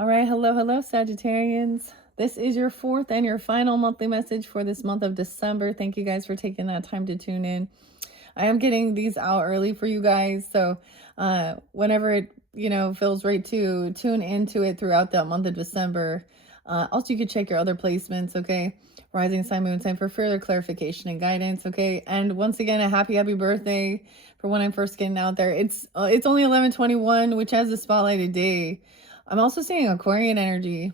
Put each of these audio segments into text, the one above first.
All right, hello, Sagittarians. This is your fourth and your final monthly message for this month of December. Thank you guys for taking that time to tune in. I am getting these out early for you guys, so whenever it feels right to tune into it throughout that month of December. Also, you could check your other placements, okay? Rising sign, moon sign for further clarification and guidance, okay? And once again, a happy birthday for when I'm first getting out there. It's only 11:21, which has a spotlighted day. I'm also seeing Aquarian energy,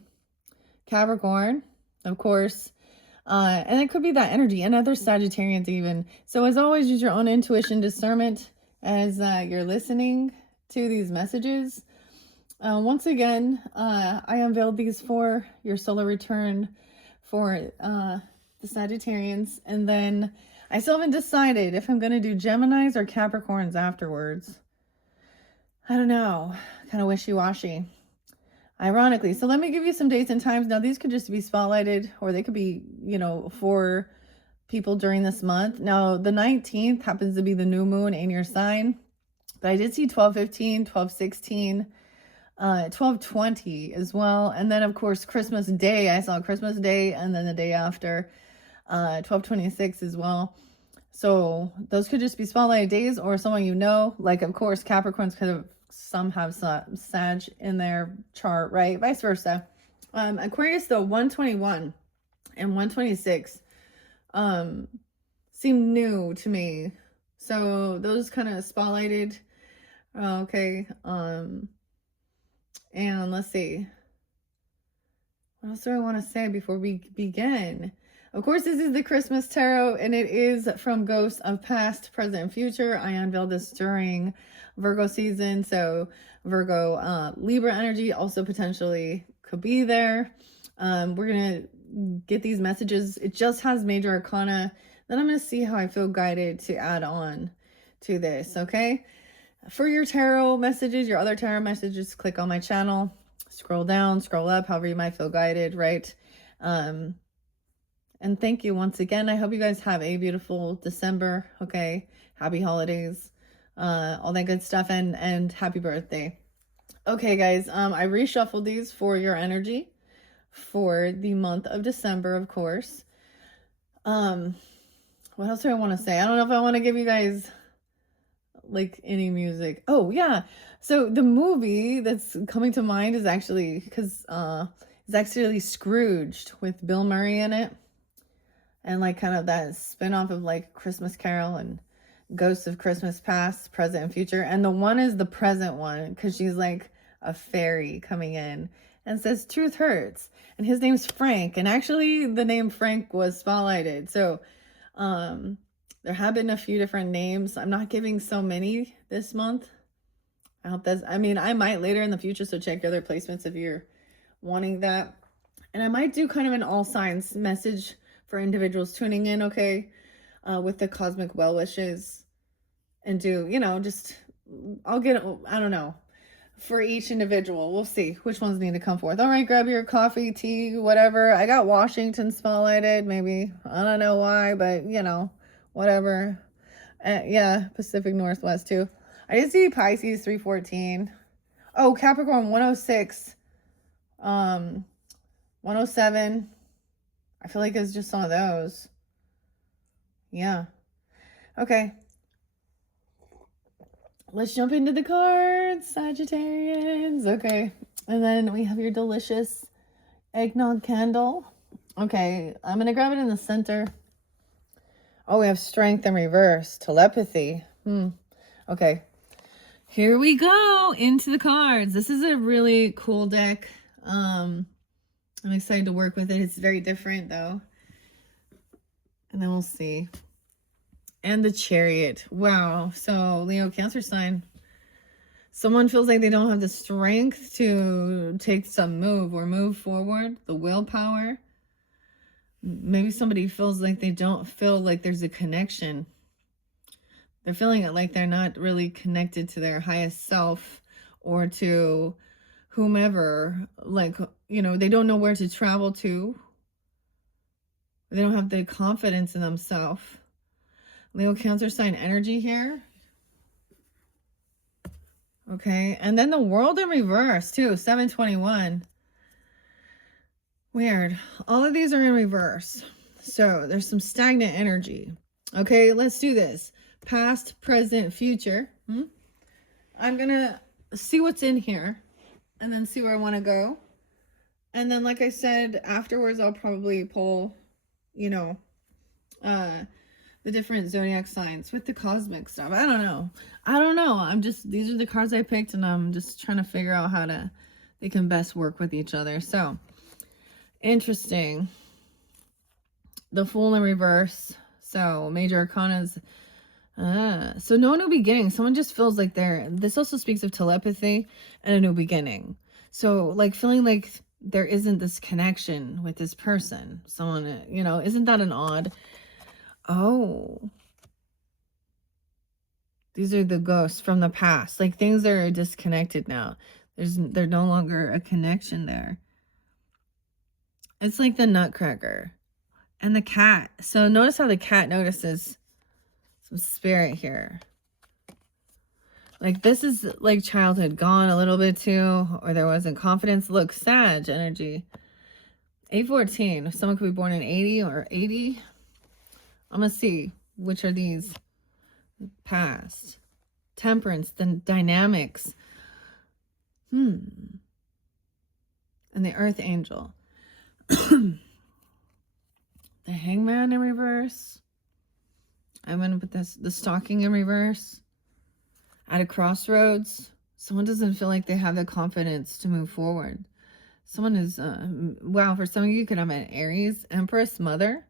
Capricorn, of course. And it could be that energy and other Sagittarians even. So as always, use your own intuition discernment as you're listening to these messages. Once again, I unveiled these for your solar return for the Sagittarians. And then I still haven't decided if I'm going to do Geminis or Capricorns afterwards. I don't know. Kind of wishy-washy. Ironically. So let me give you some dates and times. Now, these could just be spotlighted, or they could be, for people during this month. Now, the 19th happens to be the new moon in your sign. But I did see 12:15, 12:16, 12:20 as well. And then, of course, Christmas Day. I saw Christmas Day, and then the day after, 12:26 as well. So those could just be spotlighted days, or someone like, of course, Capricorns could have some Sag in their chart, right? Vice versa. Aquarius, though, 121 and 126 seem new to me. So those kind of spotlighted. Okay. And let's see. What else do I want to say before we begin? Of course, this is the Christmas Tarot, and it is from Ghosts of Past, Present, and Future. I unveiled this during Virgo season, so Virgo, Libra energy also potentially could be there. We're going to get these messages. It just has major arcana. Then I'm going to see how I feel guided to add on to this, okay? For your tarot messages, your other tarot messages, click on my channel. Scroll down, scroll up, however you might feel guided, right? And thank you once again. I hope you guys have a beautiful December, okay? Happy holidays, all that good stuff, and happy birthday. Okay, guys, I reshuffled these for your energy for the month of December, of course. What else do I want to say? I don't know if I want to give you guys like any music. Oh, yeah. So the movie that's coming to mind is actually, because it's actually Scrooged with Bill Murray in it. And like kind of that spin-off of like Christmas Carol and Ghosts of Christmas Past, Present, and Future. And the one is the present one, because she's like a fairy coming in and says, "Truth hurts." And his name's Frank. And actually the name Frank was spotlighted. So there have been a few different names. I'm not giving so many this month. I hope I might later in the future. So check your other placements if you're wanting that. And I might do kind of an all signs message for individuals tuning in, okay, with the cosmic well wishes, and do, I'll get, I don't know, for each individual. We'll see which ones need to come forth. All right, grab your coffee, tea, whatever. I got Washington spotlighted, maybe. I don't know why, but, whatever. Yeah, Pacific Northwest, too. I did see Pisces 314. Oh, Capricorn 106. 107. I feel like it's just some of those. Yeah. Okay. Let's jump into the cards, Sagittarians. Okay. And then we have your delicious eggnog candle. Okay. I'm going to grab it in the center. Oh, we have strength in reverse. Telepathy. Okay. Here we go into the cards. This is a really cool deck. I'm excited to work with it. It's very different, though. And then we'll see. And the Chariot. Wow. So, Leo, Cancer sign. Someone feels like they don't have the strength to take some move or move forward. The willpower. Maybe somebody feels like they don't feel like there's a connection. They're feeling it like they're not really connected to their highest self or to whomever, like, they don't know where to travel to. They don't have the confidence in themselves. Leo, Cancer sign energy here. Okay, and then the World in reverse too, 721. Weird. All of these are in reverse. So there's some stagnant energy. Okay, let's do this. Past, present, future. I'm going to see what's in here and then see where I want to go. And then, like I said, afterwards, I'll probably pull, you know, the different zodiac signs with the cosmic stuff. I don't know. These are the cards I picked, and I'm just trying to figure out how they can best work with each other. So, interesting. The Fool in reverse. So, major arcanas. So no new beginning. Someone just feels like this also speaks of telepathy and a new beginning. So, like, feeling like there isn't this connection with this person. Someone, isn't that an odd? Oh. These are the ghosts from the past. Like, things are disconnected now. There's no longer a connection there. It's like the Nutcracker and the cat. So notice how the cat notices some spirit here. Like, this is like childhood gone a little bit too, or there wasn't confidence. Look, Sag energy. 814. Someone could be born in 80 or 80. I'm going to see which are these past. Temperance, the dynamics. And the Earth Angel. The Hangman in reverse. I'm going to put the Stalking in reverse. At a crossroads. Someone doesn't feel like they have the confidence to move forward. Someone is, wow, for some of you could have an Aries, Empress, Mother.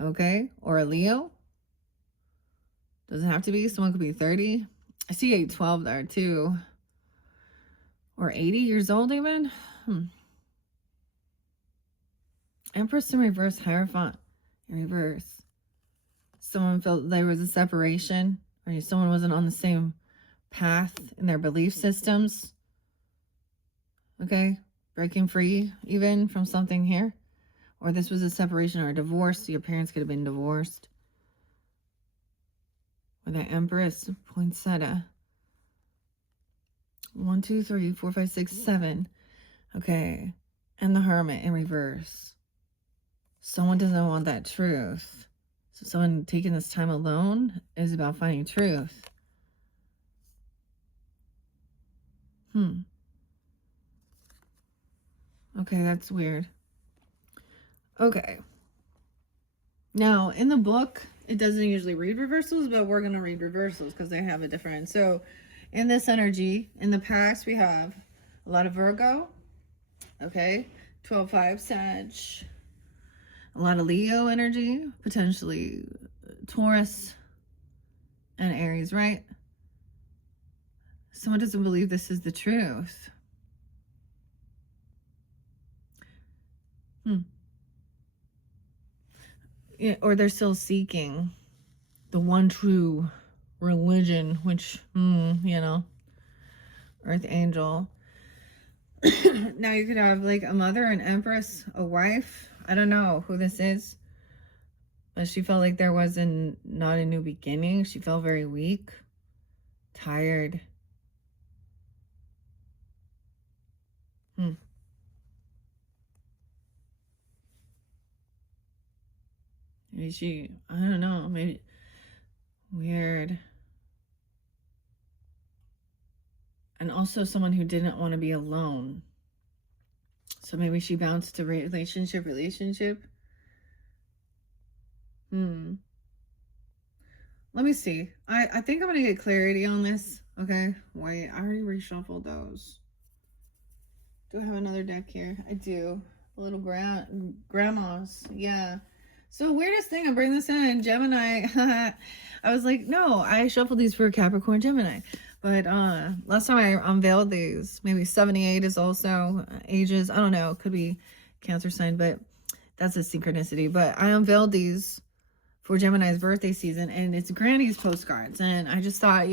Okay. Or a Leo. Doesn't have to be. Someone could be 30. I see 812 there too. Or 80 years old even. Empress in reverse, Hierophant in reverse. Someone felt there was a separation, or someone wasn't on the same path in their belief systems. Okay, breaking free even from something here. Or this was a separation or a divorce. Your parents could have been divorced. Or the Empress, poinsettia. 1, 2, 3, 4, 5, 6, 7. Okay, and the Hermit in reverse. Someone doesn't want that truth. So someone taking this time alone is about finding truth. Okay, that's weird. Okay. Now, in the book, it doesn't usually read reversals, but we're going to read reversals because they have a different. So, in this energy, in the past, we have a lot of Virgo. Okay. 12-5 Sag. A lot of Leo energy, potentially Taurus and Aries, right? Someone doesn't believe this is the truth. Yeah, or they're still seeking the one true religion, which, Earth Angel. Now you could have like a mother, an empress, a wife. I don't know who this is, but she felt like there was not a new beginning. She felt very weak, tired. Maybe I don't know, maybe weird. And also someone who didn't want to be alone. So maybe she bounced to relationship. Let me see. I think I'm going to get clarity on this. Okay. Wait, I already reshuffled those. Do I have another deck here? I do. A little grandma's. Yeah. So weirdest thing, I bring this in Gemini. I was like, no, I shuffled these for Capricorn, Gemini. But last time I unveiled these, maybe 78 is also ages. I don't know. It could be Cancer sign, but that's a synchronicity. But I unveiled these for Gemini's birthday season, and it's Granny's postcards. And I just thought,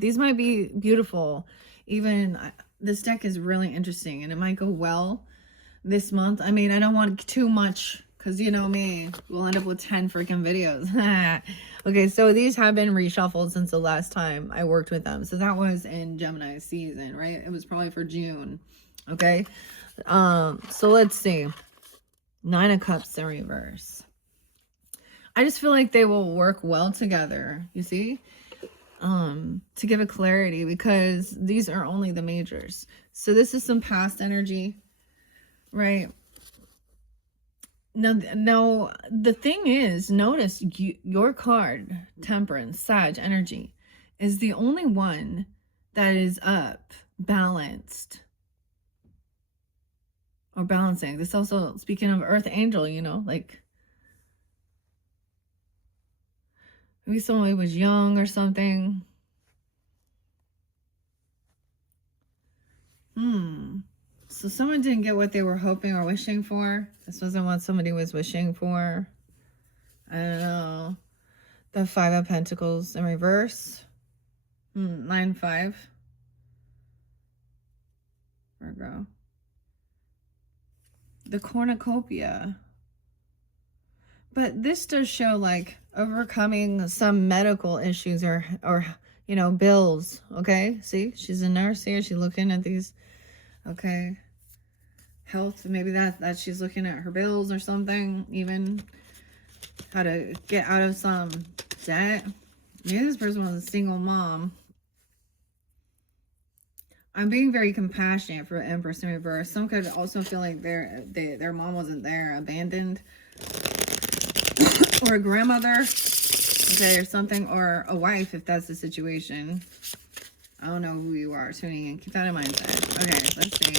these might be beautiful. Even this deck is really interesting, and it might go well this month. I mean, I don't want too much, because you know me, we'll end up with 10 freaking videos. Okay, so these have been reshuffled since the last time I worked with them. So that was in Gemini's season, right? It was probably for June. Okay, so let's see. Nine of Cups in reverse. I just feel like they will work well together, you see? To give it clarity, because these are only the majors. So this is some past energy, right? Now the thing is, notice your card, Temperance, Sag energy, is the only one that is up, balanced, or balancing. This also, speaking of Earth Angel, you know, like maybe someone was young or something. So someone didn't get what they were hoping or wishing for. This wasn't what somebody was wishing for. I don't know. The Five of Pentacles in reverse. 9-5. Virgo. The cornucopia. But this does show like overcoming some medical issues or you know, bills. Okay, see, she's a nurse here. She's looking at these. Okay, health. Maybe that she's looking at her bills or something. Even how to get out of some debt. Maybe this person was a single mom. I'm being very compassionate for Empress in reverse. Some could also feel like their mom wasn't there, abandoned, or a grandmother, okay, or something, or a wife if that's the situation. I don't know who you are tuning in. Keep that in mind. Okay, let's see.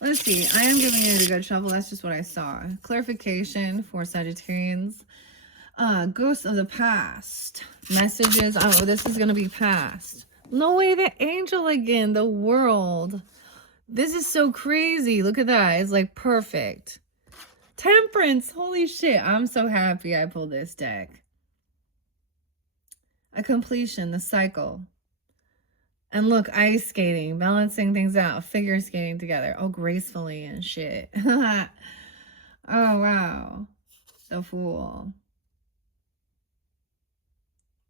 Let's see. I am giving you a good shuffle. That's just what I saw. Clarification for Sagittarians. Ghosts of the past. Messages. Oh, this is going to be past. No way, the angel again. The world. This is so crazy. Look at that. It's like perfect. Temperance. Holy shit. I'm so happy I pulled this deck. A completion. The cycle. And look, ice skating, balancing things out, figure skating together. Oh, gracefully and shit. Oh, wow. The Fool.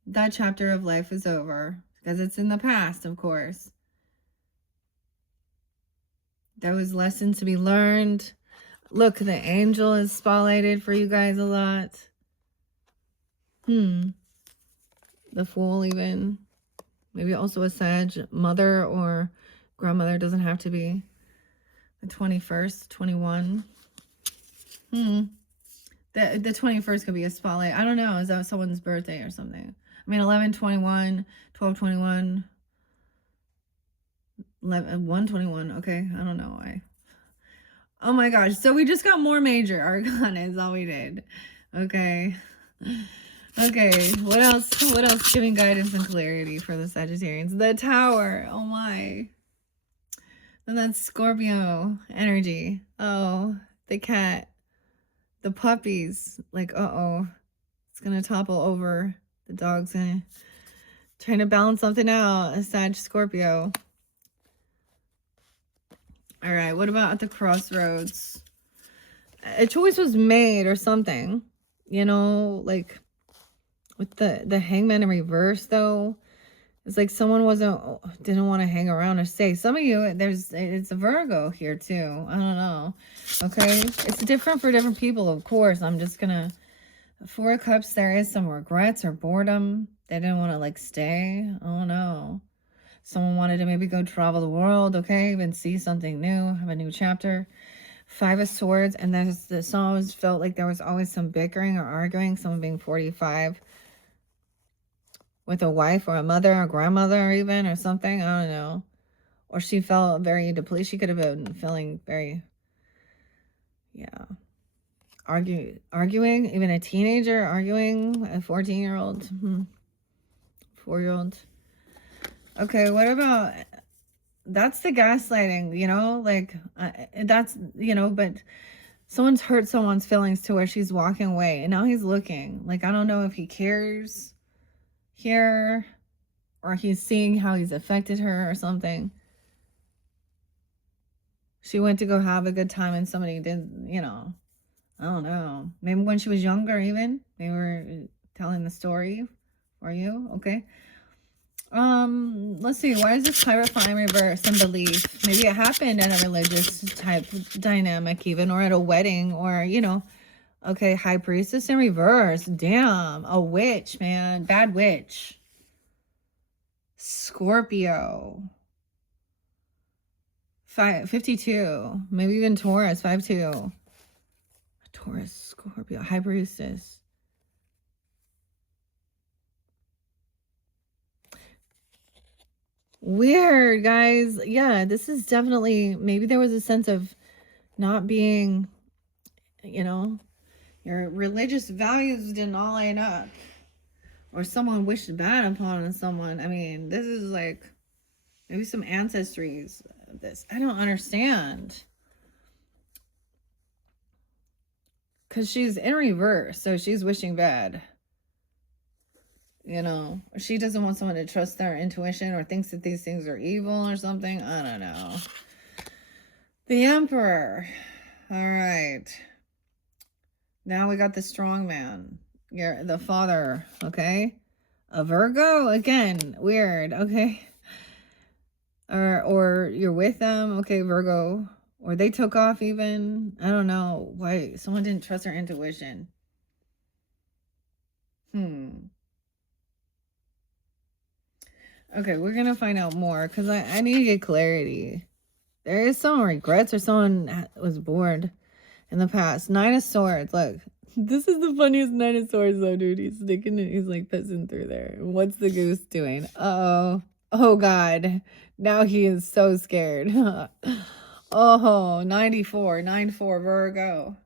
That chapter of life is over. Because it's in the past, of course. There was lesson to be learned. Look, the angel is spotlighted for you guys a lot. The Fool even. Maybe also a Sag mother or grandmother. Doesn't have to be. The 21st, 21. The 21st could be a spotlight. I don't know. Is that someone's birthday or something? I mean, 11/21, 12/21, 1/21. Okay, I don't know why. Oh my gosh. So we just got more major arcana is all we did. Okay. Okay, what else? What else? Giving guidance and clarity for the Sagittarians. The Tower. Oh my. And that's Scorpio energy. Oh, the cat. The puppies. Like, uh-oh. It's going to topple over. The dog's going to trying to balance something out. A Sag Scorpio. All right, what about at the crossroads? A choice was made or something. You know, like with the Hangman in reverse, though. It's like someone didn't want to hang around or stay. Some of you, it's a Virgo here too. I don't know. Okay. It's different for different people, of course. I'm just gonna, Four of Cups, there is some regrets or boredom. They didn't want to like stay. Oh no. Someone wanted to maybe go travel the world, okay, even see something new, have a new chapter. Five of Swords, and then some always felt like there was always some bickering or arguing, someone being 45. With a wife or a mother or grandmother even or something. I don't know. Or she felt very depleted. She could have been feeling very, yeah. Arguing. Even a teenager arguing. A 14-year-old. 4-year-old. Okay, what about... That's the gaslighting, you know? Like, that's, you know, but... Someone's hurt someone's feelings to where she's walking away. And now he's looking. Like, I don't know if he cares... here, or he's seeing how he's affected her or something. She went to go have a good time and somebody did, you know, I don't know. Maybe when she was younger even, they were telling the story for you, okay? Let's see. Why is this Hierophant in reverse in belief? Maybe it happened in a religious type dynamic even, or at a wedding, or, you know. Okay, High Priestess in reverse. Damn. A witch, man. Bad witch. Scorpio. 52. Maybe even Taurus. 5-2. Taurus, Scorpio, High Priestess. Weird, guys. Yeah, this is definitely, maybe there was a sense of not being, you know, your religious values didn't all line up. Or someone wished bad upon someone. I mean, this is like maybe some ancestries. This, I don't understand. Because she's in reverse, so she's wishing bad. You know, she doesn't want someone to trust their intuition or thinks that these things are evil or something. I don't know. The Emperor. All right. Now we got the strong man. You're the father, okay? A Virgo? Again, weird, okay? Or you're with them, okay, Virgo. Or they took off even. I don't know why someone didn't trust their intuition. Okay, we're gonna find out more because I need to get clarity. There is some regrets or someone was bored in the past. Nine of Swords. Look, this is the funniest Nine of Swords though, dude. He's sticking it. He's like pissing through there. What's the goose doing? Uh-oh. Oh, God. Now he is so scared. Oh, 94. 94 Virgo.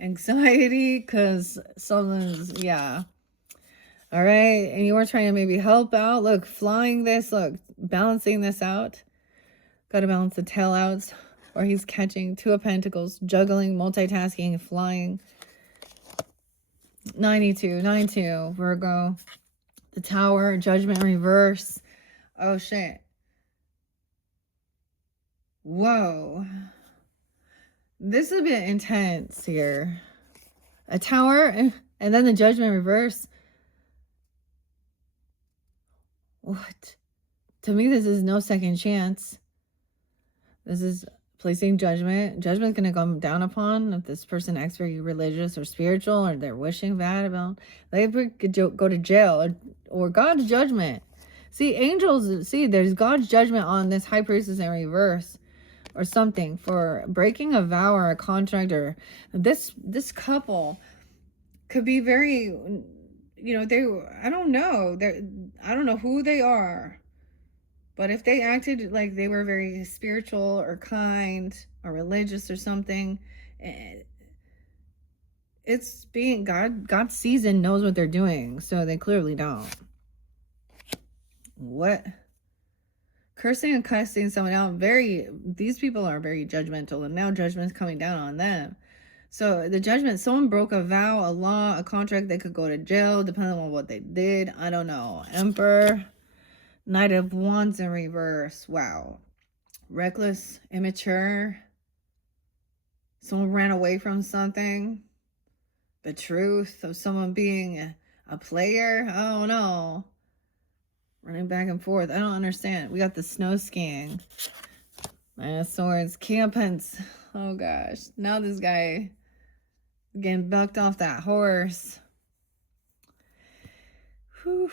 Anxiety because someone's, yeah. All right. And you were trying to maybe help out. Look, flying this. Look, balancing this out. Got to balance the tail outs. Or he's catching Two of Pentacles, juggling, multitasking, flying. 92, 92, Virgo. The Tower, Judgment reverse. Oh, shit. Whoa. This is a bit intense here. A Tower, and then the Judgment reverse. What? To me, this is no second chance. This is placing judgment. Judgment's going to come down upon if this person acts very religious or spiritual, or they're wishing bad about. They could go to jail, or God's judgment. See, angels, see, there's God's judgment on this High Priestess in reverse or something for breaking a vow or a contract, or this couple could be very, you know, I don't know. I don't know who they are. But if they acted like they were very spiritual or kind or religious or something, it's being God sees and knows what they're doing. So they clearly don't. What? Cursing and cussing someone out. These people are very judgmental, and now judgment's coming down on them. So the judgment, someone broke a vow, a law, a contract, they could go to jail depending on what they did. I don't know. Emperor. Knight of Wands in reverse. Wow. Reckless, immature. Someone ran away from something. The truth of someone being a player. I don't know. Running back and forth. I don't understand. We got the snow skiing. Nine of Swords. King of Pentacles. Oh gosh. Now this guy getting bucked off that horse. Whew.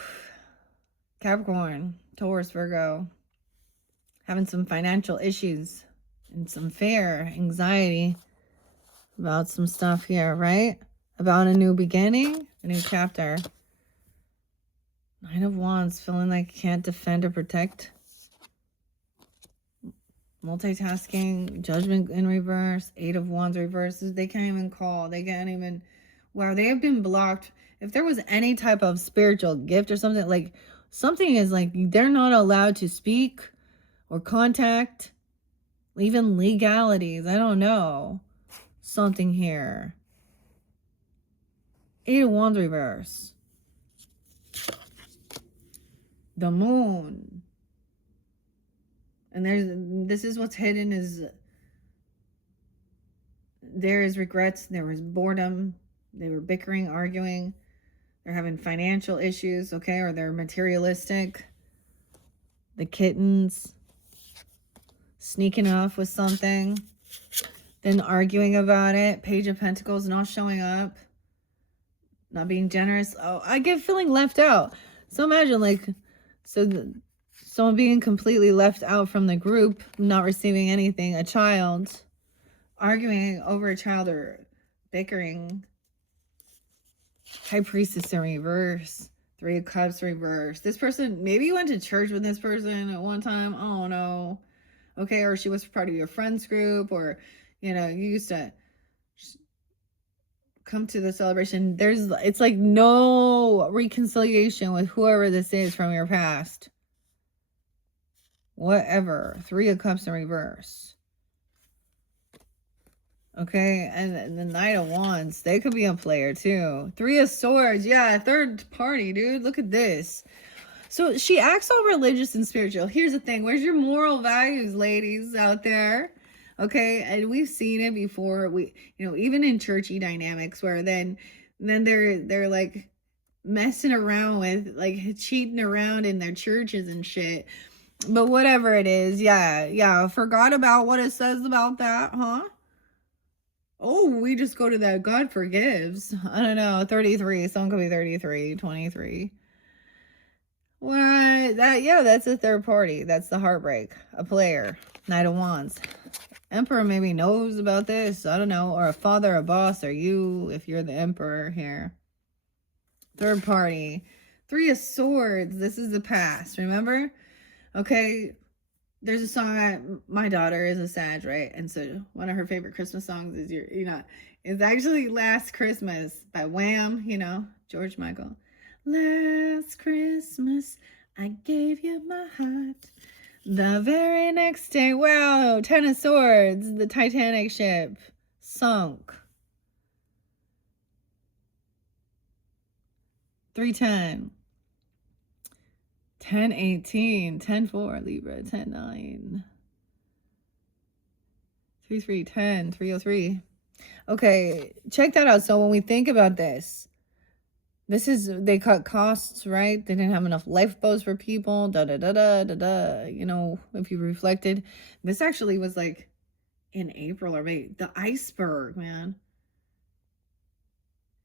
Capricorn. Taurus, Virgo, having some financial issues and some fear, anxiety about some stuff here, right? About a new beginning, a new chapter. Nine of Wands, feeling like can't defend or protect. Multitasking, Judgment in reverse, Eight of Wands reverses. They can't even call. They can't even, wow, they have been blocked. If there was any type of spiritual gift or something, like, something is like they're not allowed to speak or contact, even legalities. I don't know. Something here. Eight of Wands reverse. The Moon. And this is what's hidden is there is regrets. There was boredom. They were bickering, arguing. They're having financial issues, okay? Or they're materialistic. The kittens. Sneaking off with something. Then arguing about it. Page of Pentacles not showing up. Not being generous. Oh, I get feeling left out. So imagine like, someone being completely left out from the group, not receiving anything. A child arguing over a child or bickering. High Priestess in reverse. 3 of Cups reverse. This person, maybe you went to church with this person at one time. I don't know. Okay, or she was part of your friends group, or, you know, you used to come to the celebration. It's like no reconciliation with whoever this is from your past. Whatever. 3 of Cups in reverse. Okay, and the Knight of Wands, they could be a player too. 3 of Swords, yeah, third party, dude. Look at this. So she acts all religious and spiritual. Here's the thing. Where's your moral values, ladies out there? Okay, and we've seen it before. Even in churchy dynamics, where then they're like messing around with, like, cheating around in their churches and shit. But whatever it is, yeah. Forgot about what it says about that, huh? Oh, we just go to that God forgives. I don't know, 33. Someone could be 33, 23. What? That's a third party. That's the heartbreak. A player. Knight of Wands. Emperor maybe knows about this. I don't know. Or a father, a boss, or you, if you're the emperor here. Third party. 3 of Swords. This is the past. Remember? Okay. There's a song my daughter is a Sag, right? And so one of her favorite Christmas songs is it's actually Last Christmas by Wham, George Michael. Last Christmas, I gave you my heart. The very next day, wow, 10 of Swords, the Titanic ship sunk. 310. 10-18, 10-4, Libra, 10-9, 3-3-10, 303. Okay, check that out. So when we think about this is, they cut costs, right? They didn't have enough lifeboats for people, if you reflected. This actually was like in April or May. The iceberg, man.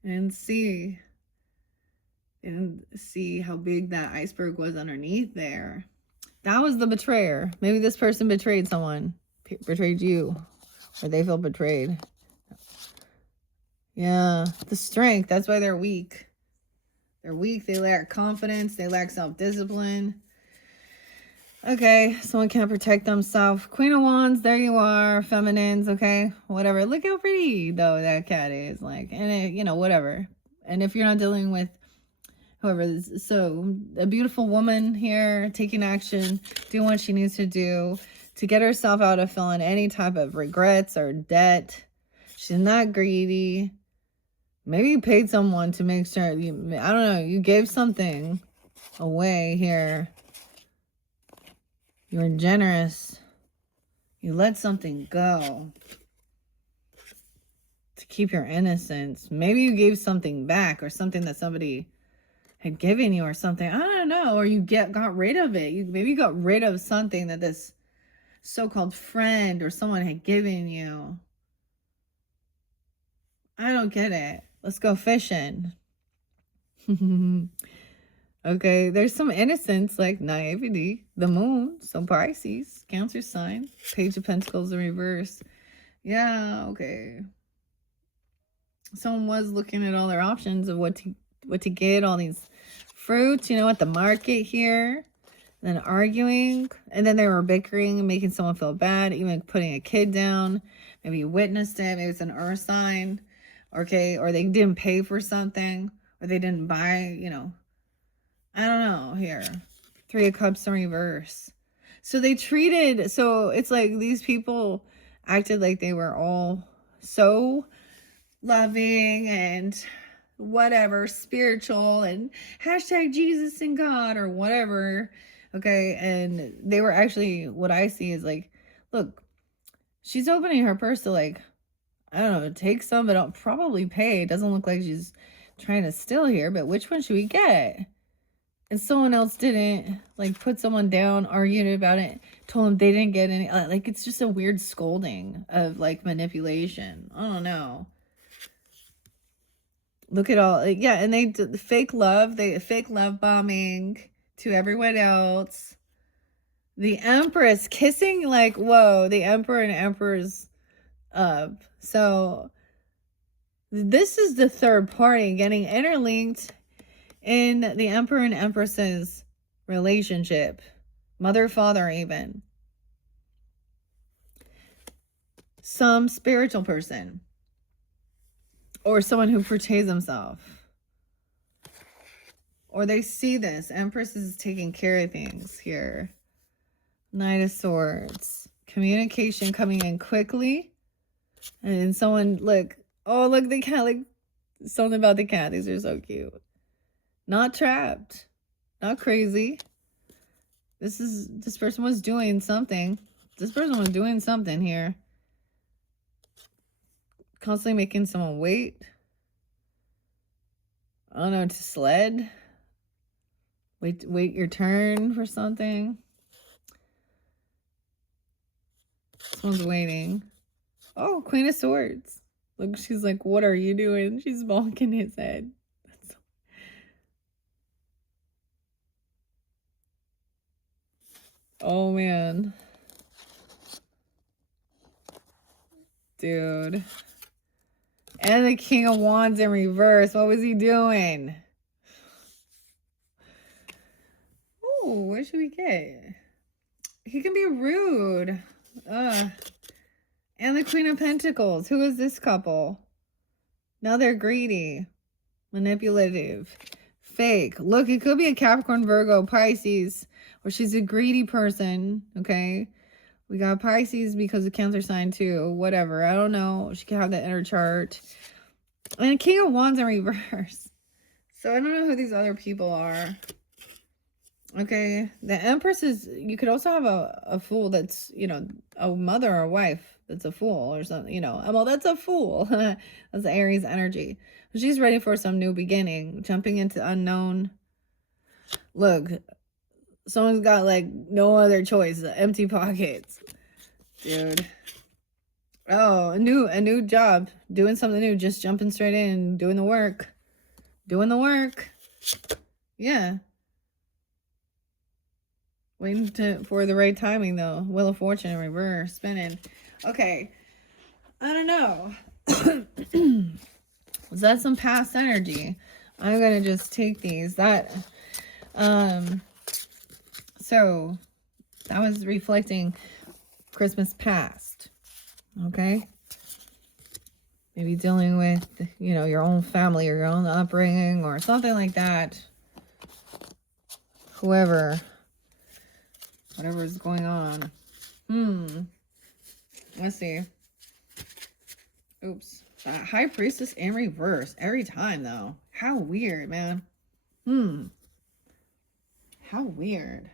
And see how big that iceberg was underneath there. That was the betrayer. Maybe this person betrayed someone. Betrayed you. Or they feel betrayed. Yeah. The strength. That's why they're weak. They're weak. They lack confidence. They lack self-discipline. Okay. Someone can't protect themselves. Queen of Wands. There you are. Feminines. Okay. Whatever. Look how pretty, though, that cat is. Like, and it, whatever. And if you're not dealing with whoever, so a beautiful woman here, taking action, doing what she needs to do to get herself out of feeling any type of regrets or debt. She's not greedy. Maybe you paid someone to make sure, I don't know, you gave something away here. You were generous. You let something go to keep your innocence. Maybe you gave something back, or something that somebody had given you or something. I don't know. Or you got rid of it. Maybe you got rid of something that this so-called friend or someone had given you. I don't get it. Let's go fishing. Okay, there's some innocence, like naivety. The moon, so Pisces, Cancer sign. Page of Pentacles in reverse. Yeah, okay. Someone was looking at all their options of what to get, all these fruits, at the market here. Then arguing, and then they were bickering and making someone feel bad, even putting a kid down. Maybe you witnessed it. Maybe it's an earth sign. Okay, or they didn't pay for something, or they didn't buy, I don't know here. 3 of Cups in reverse. So it's like these people acted like they were all so loving and whatever, spiritual, and hashtag Jesus and God or whatever. Okay, and they were actually, what I see is like, look, she's opening her purse to, like, I don't know, take some, but I'll probably pay. It doesn't look like she's trying to steal here, but which one should we get? and someone else didn't, like, put someone down, argued about it, told them they didn't get any, like, it's just a weird scolding of, like, manipulation. I don't know. Look at all, like, yeah, and they did fake love, fake love bombing to everyone else. The Empress kissing, like, whoa, the Emperor and Empress up. So this is the third party getting interlinked in the Emperor and Empress's relationship. Mother, father, even. Some spiritual person. Or someone who portrays himself. Or they see this. Empress is taking care of things here. Knight of Swords. Communication coming in quickly. And someone, look. Oh, look, the cat. Like, something about the cat. These are so cute. Not trapped. Not crazy. This person was doing something. This person was doing something here. Constantly making someone wait. I don't know, to sled. Wait your turn for something. Someone's waiting. Oh, Queen of Swords. Look, she's like, what are you doing? She's bonking his head. Oh, man. Dude. And the King of Wands in reverse. What was he doing? Oh, what should we get? He can be rude. And the Queen of Pentacles. Who is this couple? Now they're greedy. Manipulative. Fake. Look, it could be a Capricorn, Virgo, Pisces. Or she's a greedy person. Okay. We got Pisces because of Cancer sign too. Whatever. I don't know. She could have the inner chart. And King of Wands in reverse. So I don't know who these other people are. Okay. The Empress is, you could also have a fool that's, you know, a mother or a wife that's a fool or something, you know. Well, that's a fool. That's Aries energy. She's ready for some new beginning. Jumping into unknown. Look. Someone's got, like, no other choice. Empty pockets. Dude. Oh, a new job. Doing something new. Just jumping straight in. Doing the work. Doing the work. Yeah. Waiting for the right timing, though. Wheel of Fortune in reverse. Spinning. Okay. I don't know. Was that some past energy? I'm going to just take these. So that was reflecting Christmas past. Okay. Maybe dealing with, you know, your own family or your own upbringing or something like that. Whatever is going on. Let's see. Oops. High Priestess in reverse every time, though. How weird, man. How weird.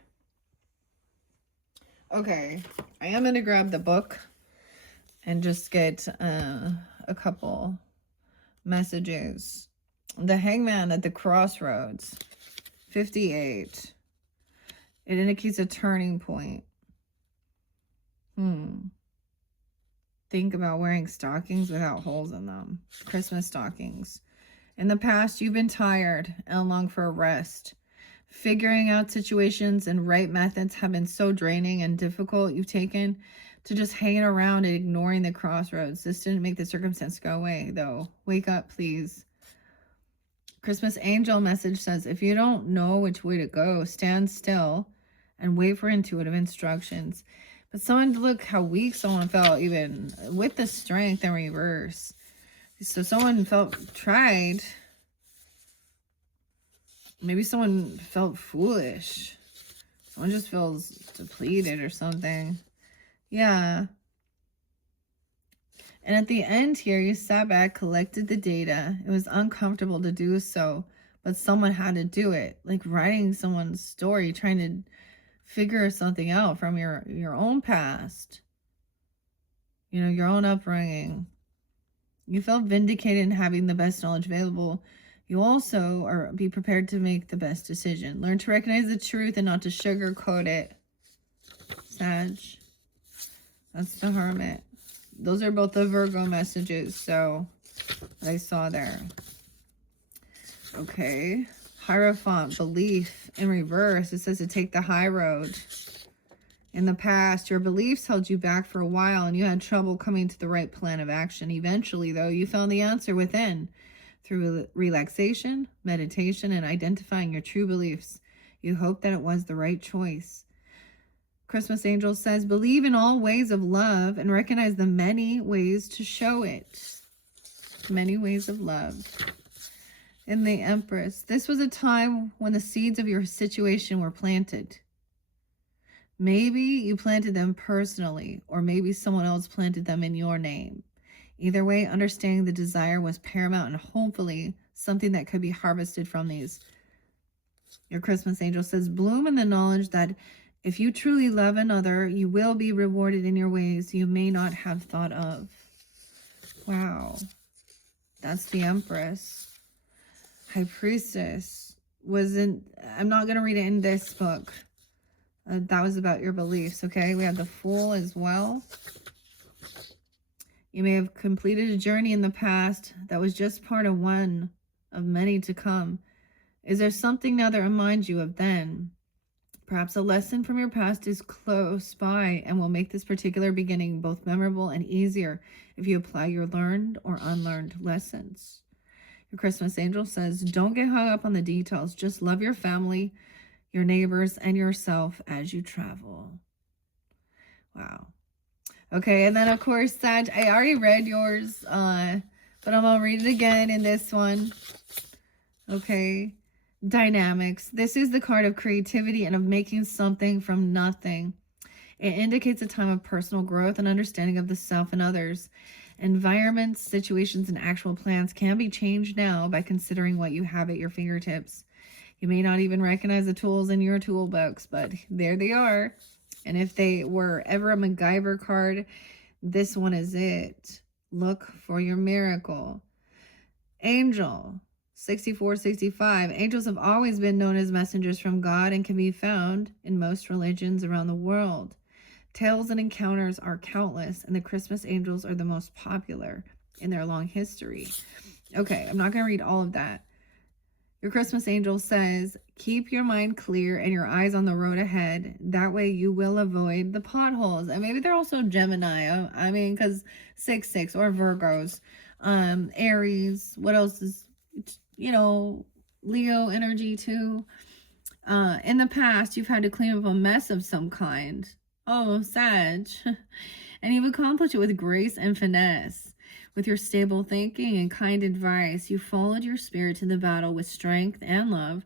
Okay, I am going to grab the book and just get a couple messages. The Hangman at the Crossroads, 58. It indicates a turning point. Think about wearing stockings without holes in them. Christmas stockings. In the past, you've been tired and long for a rest. Figuring out situations and right methods have been so draining and difficult. You've taken to just hanging around and ignoring the crossroads. This didn't make the circumstance go away, though. Wake up, please. Christmas angel message says, if you don't know which way to go, stand still and wait for intuitive instructions. But look how weak someone felt, even with the strength in reverse. So someone tried. Maybe someone felt foolish. Someone just feels depleted or something. Yeah. And at the end here, you sat back, collected the data. It was uncomfortable to do so, but someone had to do it. Like writing someone's story, trying to figure something out from your own past. You know, your own upbringing. You felt vindicated in having the best knowledge available. You also are be prepared to make the best decision. Learn to recognize the truth and not to sugarcoat it. Sag. That's the Hermit. Those are both the Virgo messages, so that I saw there. Okay. Hierophant, belief in reverse. It says to take the high road. In the past, your beliefs held you back for a while and you had trouble coming to the right plan of action. Eventually, though, you found the answer within. Through relaxation, meditation, and identifying your true beliefs, you hoped that it was the right choice. Christmas Angel says, believe in all ways of love and recognize the many ways to show it. Many ways of love. In the Empress, this was a time when the seeds of your situation were planted. Maybe you planted them personally, or maybe someone else planted them in your name. Either way, understanding the desire was paramount and hopefully something that could be harvested from these. Your Christmas Angel says, bloom in the knowledge that if you truly love another, you will be rewarded in your ways you may not have thought of. Wow. That's the Empress. High Priestess I'm not going to read it in this book. That was about your beliefs, okay? We have the Fool as well. You may have completed a journey in the past that was just part of one of many to come. Is there something now that reminds you of then? Perhaps a lesson from your past is close by and will make this particular beginning both memorable and easier if you apply your learned or unlearned lessons. Your Christmas Angel says, don't get hung up on the details. Just love your family, your neighbors, and yourself as you travel. Wow. Okay, and then of course, Sag, I already read yours, but I'm going to read it again in this one. Okay. Dynamics. This is the card of creativity and of making something from nothing. It indicates a time of personal growth and understanding of the self and others. Environments, situations, and actual plans can be changed now by considering what you have at your fingertips. You may not even recognize the tools in your toolbox, but there they are. And if they were ever a MacGyver card, this one is it. Look for your miracle. Angel. 6465. Angels have always been known as messengers from God and can be found in most religions around the world. Tales and encounters are countless, and the Christmas angels are the most popular in their long history. Okay, I'm not going to read all of that. Your Christmas Angel says, keep your mind clear and your eyes on the road ahead. That way you will avoid the potholes. And maybe they're also Gemini. I mean, because 6/6 or Virgos. Aries. What else is... Leo energy too. In the past, you've had to clean up a mess of some kind. Oh, Sag. And you've accomplished it with grace and finesse. With your stable thinking and kind advice, you followed your spirit to the battle with strength and love.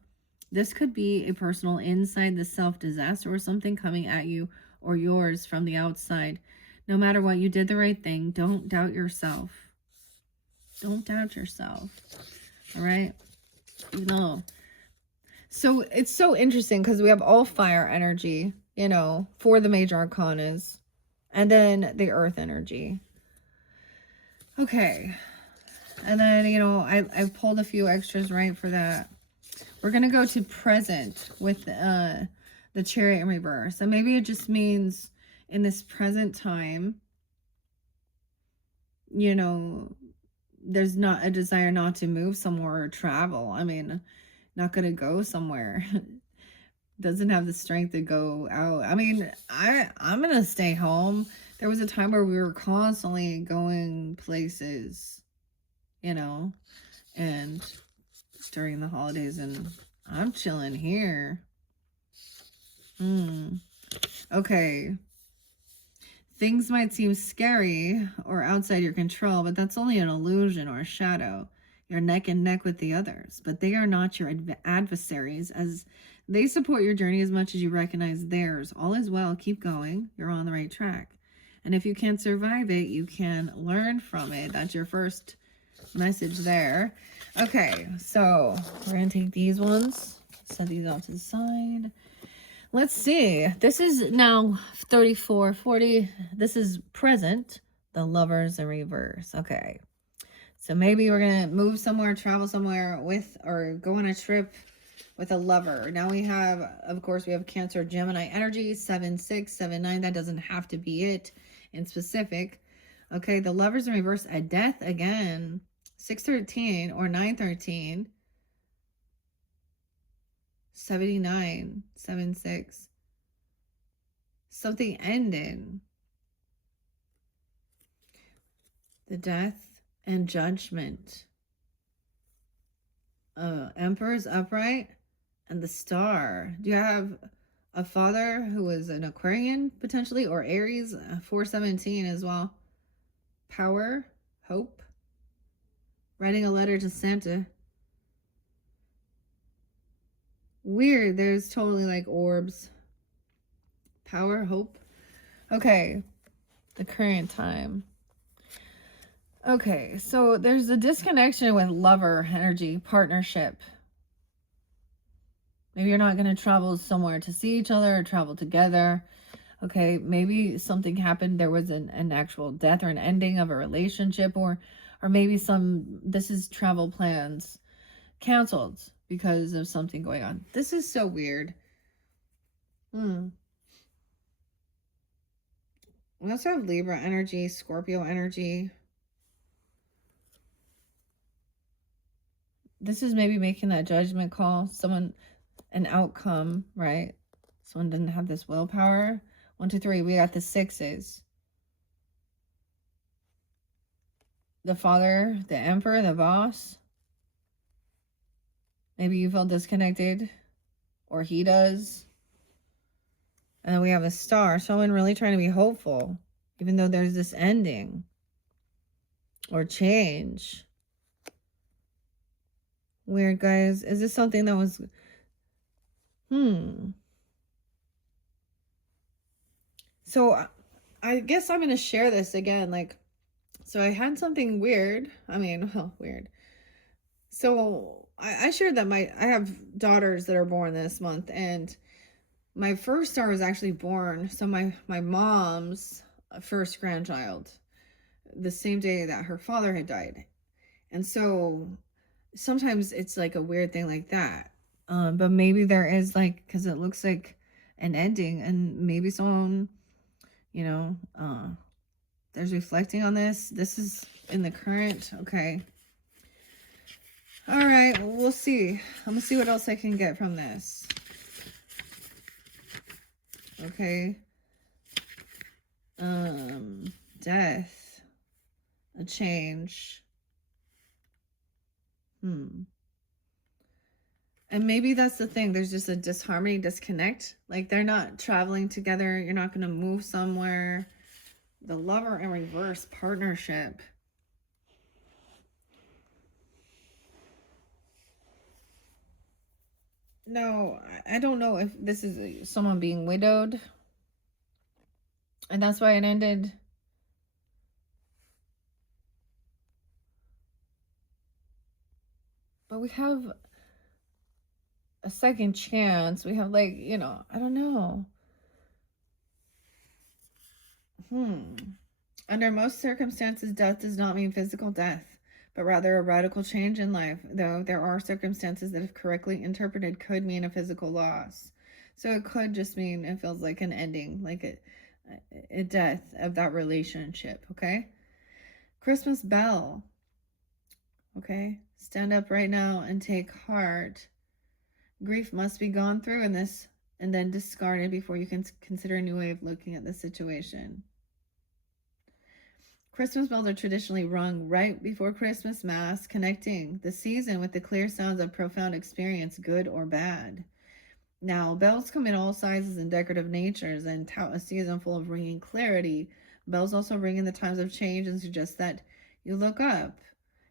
This could be a personal inside the self disaster or something coming at you or yours from the outside. No matter what, you did the right thing. Don't doubt yourself. Don't doubt yourself. All right. No. So it's so interesting because we have all fire energy, for the major arcanas, and then the earth energy. Okay. And then, I've pulled a few extras right for that. We're going to go to present with the Chariot in reverse. And maybe it just means in this present time, there's not a desire not to move somewhere or travel. I mean, not going to go somewhere. Doesn't have the strength to go out. I mean, I'm going to stay home. There was a time where we were constantly going places, and during the holidays, and I'm chilling here. Okay. Things might seem scary or outside your control, but that's only an illusion or a shadow. You're neck and neck with the others, but they are not your adversaries, as they support your journey as much as you recognize theirs. All is well. Keep going. You're on the right track. And if you can't survive it, you can learn from it. That's your first message there. Okay, so we're going to take these ones. Set these off to the side. Let's see. This is now 34, 40. This is present. The Lovers in reverse. Okay. So maybe we're going to move somewhere, travel somewhere with, or go on a trip with a lover. Now we have, of course, we have Cancer, Gemini energy, 7-6, 7-9. That doesn't have to be it in specific. Okay, the Lovers in reverse, a death again, 6-13 or 9-13, 79, 7-6. Something ended. The Death and Judgment. Emperor's upright and the Star. Do you have a father who is an Aquarian potentially, or Aries? 4-17 as well. Power, hope. Writing a letter to Santa. Weird. There's totally like orbs. Power, hope. Okay. The current time. Okay, so there's a disconnection with lover energy, partnership. Maybe you're not going to travel somewhere to see each other or travel together. Okay, maybe something happened. There was an actual death or an ending of a relationship, or maybe this is travel plans canceled because of something going on. This is so weird. We also have Libra energy, Scorpio energy. This is maybe making that judgment call. An outcome, right? Someone didn't have this willpower. 1, 2, 3. We got the 6s. The Father, the Emperor, the Boss. Maybe you feel disconnected, or he does. And then we have the Star. Someone really trying to be hopeful, even though there's this ending or change. Weird, guys. Is this something that was... So I guess I'm going to share this again. Like, so I had something weird. I mean, well, weird. So I shared that I have daughters that are born this month, and my first star was actually born. So my mom's first grandchild, the same day that her father had died. And so sometimes it's like a weird thing like that. But maybe there is, like, because it looks like an ending, and maybe someone, you know, there's reflecting on this. This is in the current. Okay. All right. Well, we'll see. I'm going to see what else I can get from this. Okay. Death. A change. And maybe that's the thing. There's just a disharmony, disconnect. Like, they're not traveling together. You're not going to move somewhere. The Lover in reverse, partnership. No, I don't know if this is someone being widowed. And that's why it ended. But we have a second chance. We have, like, you know, I don't know. Under most circumstances, death does not mean physical death, but rather a radical change in life, though there are circumstances that, if correctly interpreted, could mean a physical loss. So it could just mean it feels like an ending, like a death of that relationship, okay? Christmas bell, okay? Stand up right now and take heart. Grief must be gone through in this and then discarded before you can consider a new way of looking at the situation. Christmas bells are traditionally rung right before Christmas Mass, connecting the season with the clear sounds of profound experience, good or bad. Now, bells come in all sizes and decorative natures and tout a season full of ringing clarity. Bells also ring in the times of change and suggest that you look up.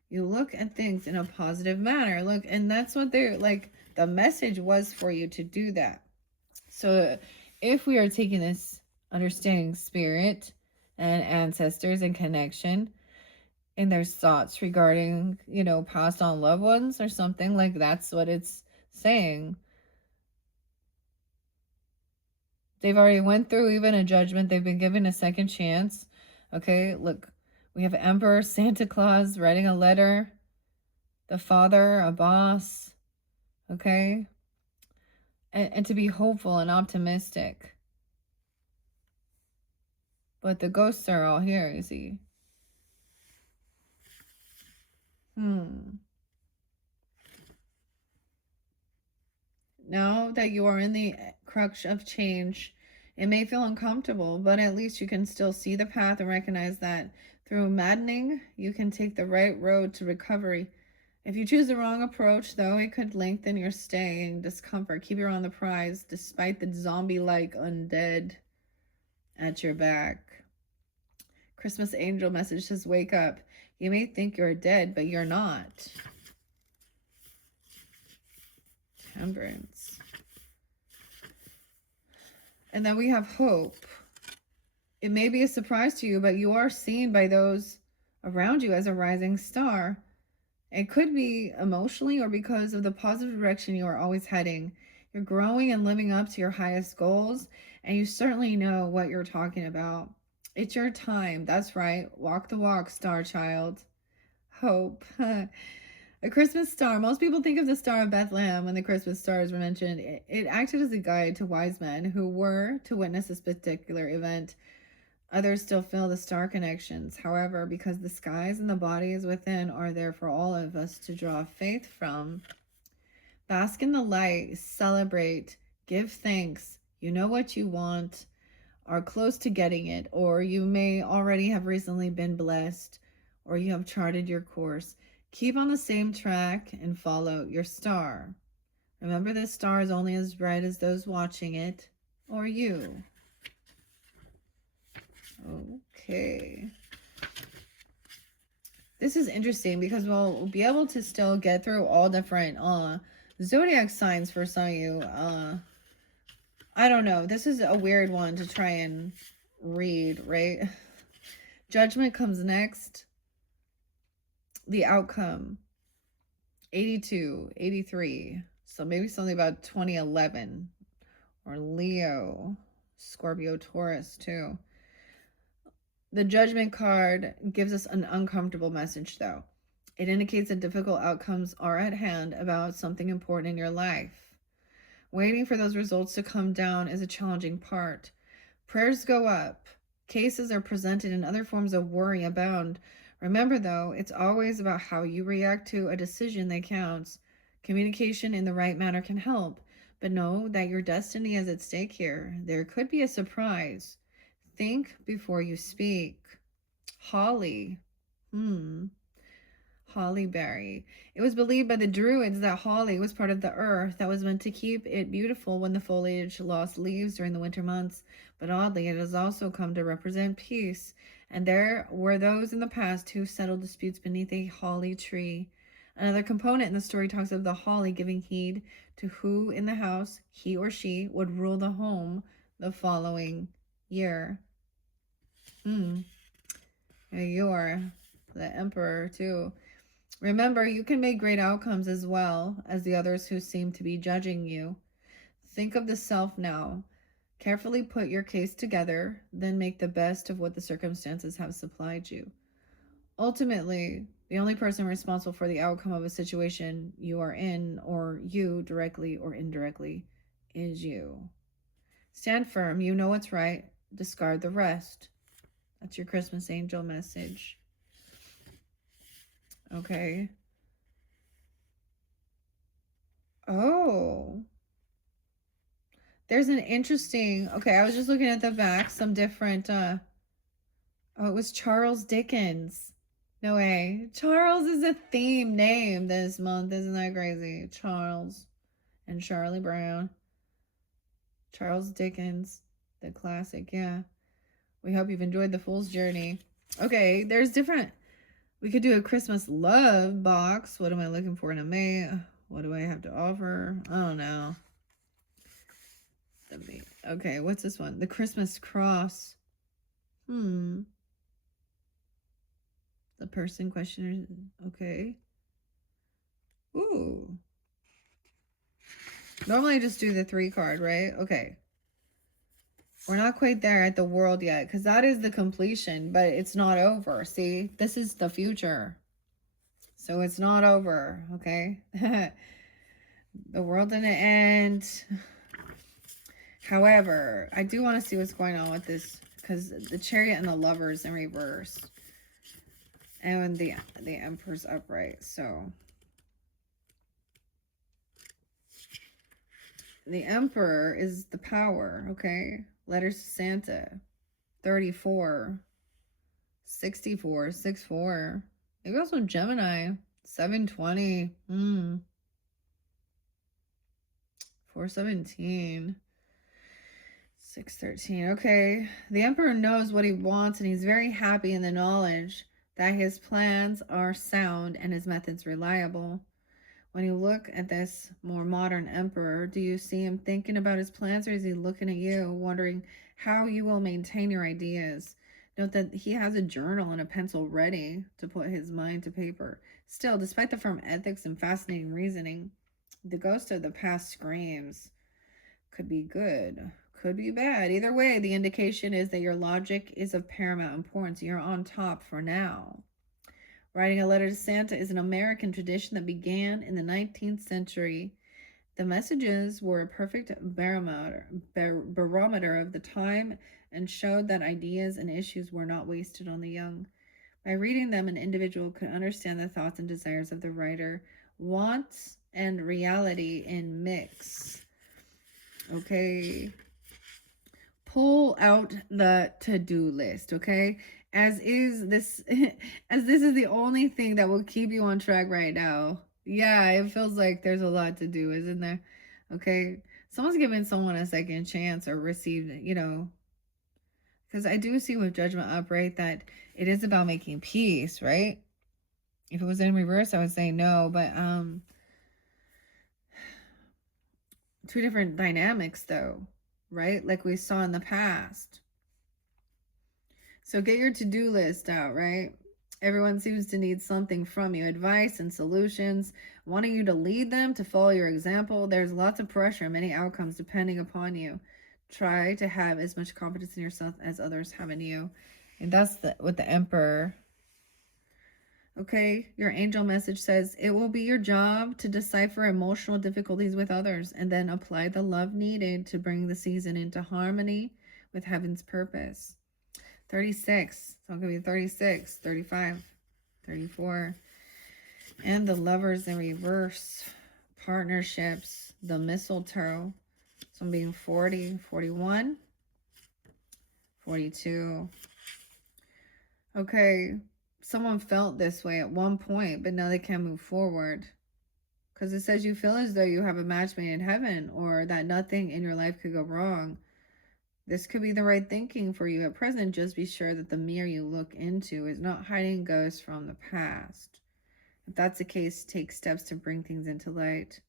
You look at things in a positive manner. Look, and that's what they're like. The message was for you to do that. So if we are taking this understanding spirit and ancestors and connection and there's thoughts regarding, you know, passed on loved ones or something, like, that's what it's saying. They've already went through even a judgment. They've been given a second chance. Okay, look, We have Emperor, Santa Claus, writing a letter, the father, a boss, okay? And to be hopeful and optimistic. But the ghosts are all here, you see. Now that you are in the crux of change, it may feel uncomfortable, but at least you can still see the path and recognize that through maddening, you can take the right road to recovery. If you choose the wrong approach, though, it could lengthen your stay in discomfort, keep you on the prize, despite the zombie-like undead at your back. Christmas angel message says, wake up. You may think you're dead, but you're not. Temperance. And then we have hope. It may be a surprise to you, but you are seen by those around you as a rising star. It could be emotionally or because of the positive direction you are always heading. You're growing and living up to your highest goals, and you certainly know what you're talking about. It's your time. That's right. Walk the walk, star child. Hope. A Christmas star. Most people think of the Star of Bethlehem when the Christmas stars were mentioned. It acted as a guide to wise men who were to witness this particular event. Others still feel the star connections. However, because the skies and the bodies within are there for all of us to draw faith from, bask in the light, celebrate, give thanks. You know what you want, are close to getting it, or you may already have recently been blessed, or you have charted your course. Keep on the same track and follow your star. Remember, this star is only as bright as those watching it, or you. Okay. This is interesting because we'll be able to still get through all different zodiac signs for some of you. I don't know. This is a weird one to try and read, right? Judgment comes next. The outcome. 82, 83. So maybe something about 2011. Or Leo. Scorpio, Taurus too. The Judgment card gives us an uncomfortable message, though. It indicates that difficult outcomes are at hand about something important in your life. Waiting for those results to come down is a challenging part. Prayers go up. Cases are presented and other forms of worry abound. Remember, though, it's always about how you react to a decision that counts. Communication in the right manner can help, but know that your destiny is at stake here. There could be a surprise. Think before you speak. Holly. Hollyberry. It was believed by the Druids that holly was part of the earth that was meant to keep it beautiful when the foliage lost leaves during the winter months. But oddly, it has also come to represent peace. And there were those in the past who settled disputes beneath a holly tree. Another component in the story talks of the holly giving heed to who in the house, he or she, would rule the home the following year. You're the emperor too. Remember, you can make great outcomes as well as the others who seem to be judging you. Think of the self now. Carefully put your case together, then make the best of what the circumstances have supplied you. Ultimately, the only person responsible for the outcome of a situation you are in, or you directly or indirectly, is you. Stand firm. You know what's right. Discard the rest. That's your Christmas angel message. Okay. Oh. There's an interesting... Okay, I was just looking at the back. Some different... Oh, it was Charles Dickens. No way. Charles is a theme name this month. Isn't that crazy? Charles and Charlie Brown. Charles Dickens. The classic, yeah. We hope you've enjoyed the Fool's Journey. Okay, there's different... We could do a Christmas love box. What am I looking for in a May? What do I have to offer? I don't know. Okay, what's this one? The Christmas cross. The person questioner. Okay. Ooh. Normally I just do the 3 card, right? Okay. We're not quite there at the world yet, because that is the completion, but it's not over. See, this is the future. So it's not over, okay? The world didn't end. However, I do want to see what's going on with this, because the Chariot and the Lovers in reverse. And the Emperor's upright, so. The Emperor is the power, okay? Letters to Santa. 34. 64. 64. Maybe also Gemini. 720. 417. 613. Okay. The Emperor knows what he wants, and he's very happy in the knowledge that his plans are sound and his methods reliable. When you look at this more modern emperor, do you see him thinking about his plans, or is he looking at you, wondering how you will maintain your ideas? Note that he has a journal and a pencil ready to put his mind to paper. Still, despite the firm ethics and fascinating reasoning, the ghost of the past screams. Could be good, could be bad. Either way, the indication is that your logic is of paramount importance. You're on top for now. Writing a letter to Santa is an American tradition that began in the 19th century. The messages were a perfect barometer of the time and showed that ideas and issues were not wasted on the young. By reading them, an individual could understand the thoughts and desires of the writer. Wants and reality in mix. Okay. Pull out the to-do list, okay? As this is the only thing that will keep you on track right now. Yeah, it feels like there's a lot to do, isn't there? Okay. Someone's giving someone a second chance or received, because I do see with Judgment upright that it is about making peace, right? If it was in reverse, I would say no, but two different dynamics though, right? Like we saw in the past. So get your to-do list out, right? Everyone seems to need something from you, advice and solutions, wanting you to lead them, to follow your example. There's lots of pressure and many outcomes depending upon you. Try to have as much confidence in yourself as others have in you. And that's with the Emperor. Okay, your angel message says, it will be your job to decipher emotional difficulties with others and then apply the love needed to bring the season into harmony with heaven's purpose. 36. So I'm going to be 36, 35, 34. And the Lovers in reverse. Partnerships. The mistletoe. So I'm being 40, 41, 42. Okay. Someone felt this way at one point, but now they can't move forward. Because it says you feel as though you have a match made in heaven, or that nothing in your life could go wrong. This could be the right thinking for you at present. Just be sure that the mirror you look into is not hiding ghosts from the past. If that's the case, take steps to bring things into light.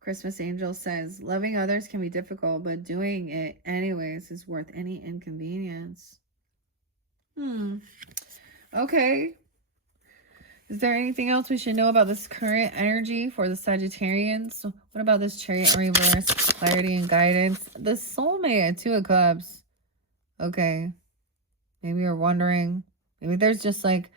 Christmas Angel says, loving others can be difficult, but doing it anyways is worth any inconvenience. Okay. Is there anything else we should know about this current energy for the Sagittarians? What about this Chariot in reverse? Clarity and guidance. The soulmate at 2 of Cups. Okay. Maybe you're wondering. Maybe there's just like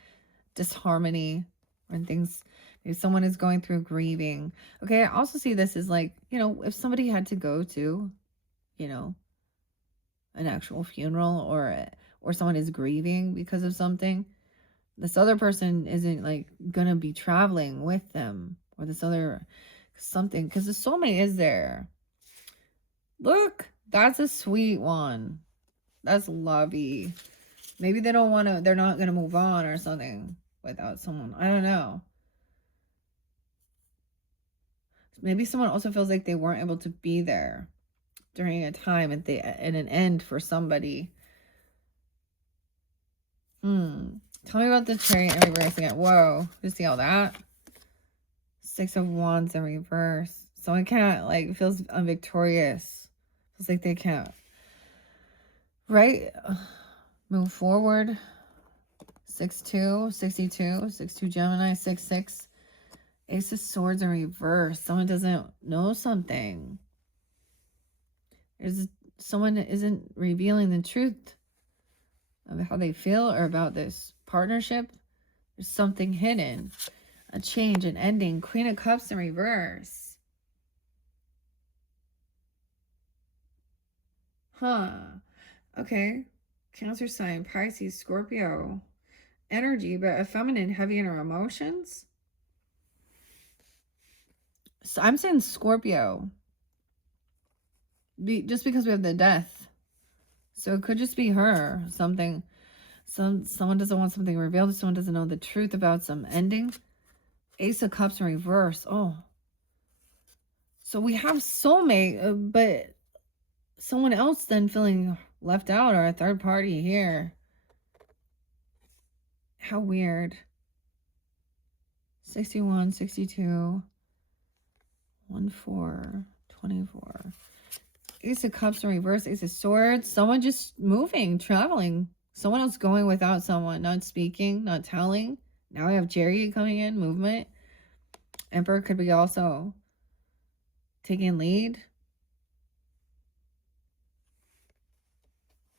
disharmony when things. Maybe someone is going through grieving. Okay. I also see this as like, if somebody had to go to, an actual funeral or someone is grieving because of something. This other person isn't like gonna be traveling with them, or this other something, because the soulmate is there. Look, that's a sweet one. That's lovey. Maybe they're not gonna move on or something without someone. I don't know. Maybe someone also feels like they weren't able to be there during a time and an end for somebody. Tell me about the Chariot in reverse again. Whoa. You see all that? 6 of Wands in reverse. Someone can't, feels unvictorious. Feels like they can't, right? Move forward. 6-2, 62, 6-2 Gemini, 6-6. Ace of Swords in reverse. Someone doesn't know something. There's someone isn't revealing the truth of how they feel or about this partnership. There's something hidden. A change, an ending. Queen of Cups in reverse. Okay. Cancer sign, Pisces, Scorpio. Energy, but a feminine, heavy in her emotions. So I'm saying Scorpio. Just because we have the death. So it could just be her. Something. Someone doesn't want something revealed. Someone doesn't know the truth about some ending. Ace of Cups in reverse. Oh. So we have soulmate, but someone else then feeling left out, or a third party here. How weird. 61, 62, 14, 24. Ace of Cups in reverse, Ace of Swords. Someone just moving, traveling. Someone else going without someone, not speaking, not telling. Now we have Jerry coming in, movement. Emperor could be also taking lead.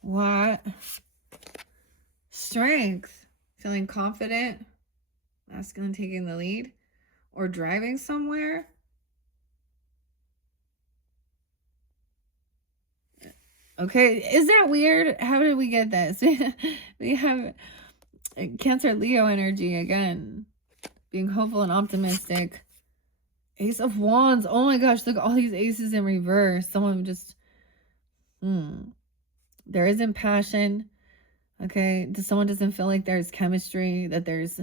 What? Strength. Feeling confident. Masculine taking the lead. Or driving somewhere. Okay, is that weird? How did we get this? We have Cancer Leo energy again. Being hopeful and optimistic. Ace of Wands. Oh my gosh, look, all these aces in reverse. Someone just... There isn't passion. Okay, someone doesn't feel like there's chemistry, that there's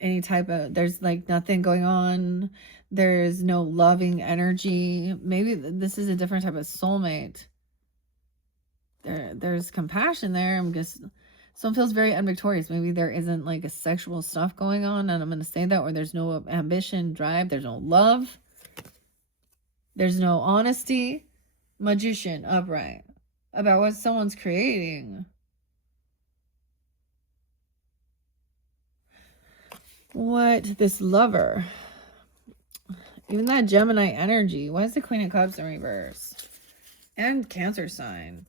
any type of... There's like nothing going on. There's no loving energy. Maybe this is a different type of soulmate. There's compassion there. I'm just... Someone feels very unvictorious. Maybe there isn't like a sexual stuff going on, and I'm going to say that, or there's no ambition, drive, there's no love, there's no honesty. Magician, upright, about what someone's creating. What? This lover. Even that Gemini energy. Why is the Queen of Cups in reverse? And Cancer sign.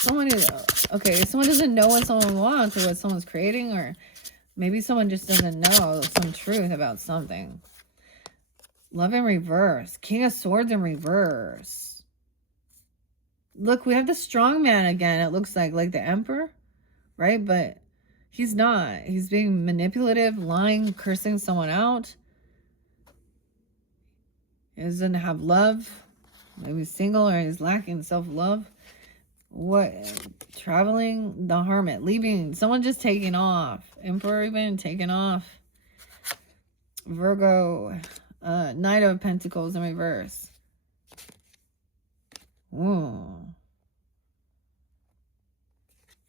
Someone doesn't know what someone wants or what someone's creating, or maybe someone just doesn't know some truth about something. Love in reverse. King of Swords in reverse. Look, we have the strong man again. It looks like the Emperor, right? But he's not. He's being manipulative, lying, cursing someone out. He doesn't have love. Maybe he's single, or he's lacking self-love. What? Traveling, the Hermit, leaving, someone just taking off. Emperor even taking off. Virgo, Knight of Pentacles in reverse. Ooh.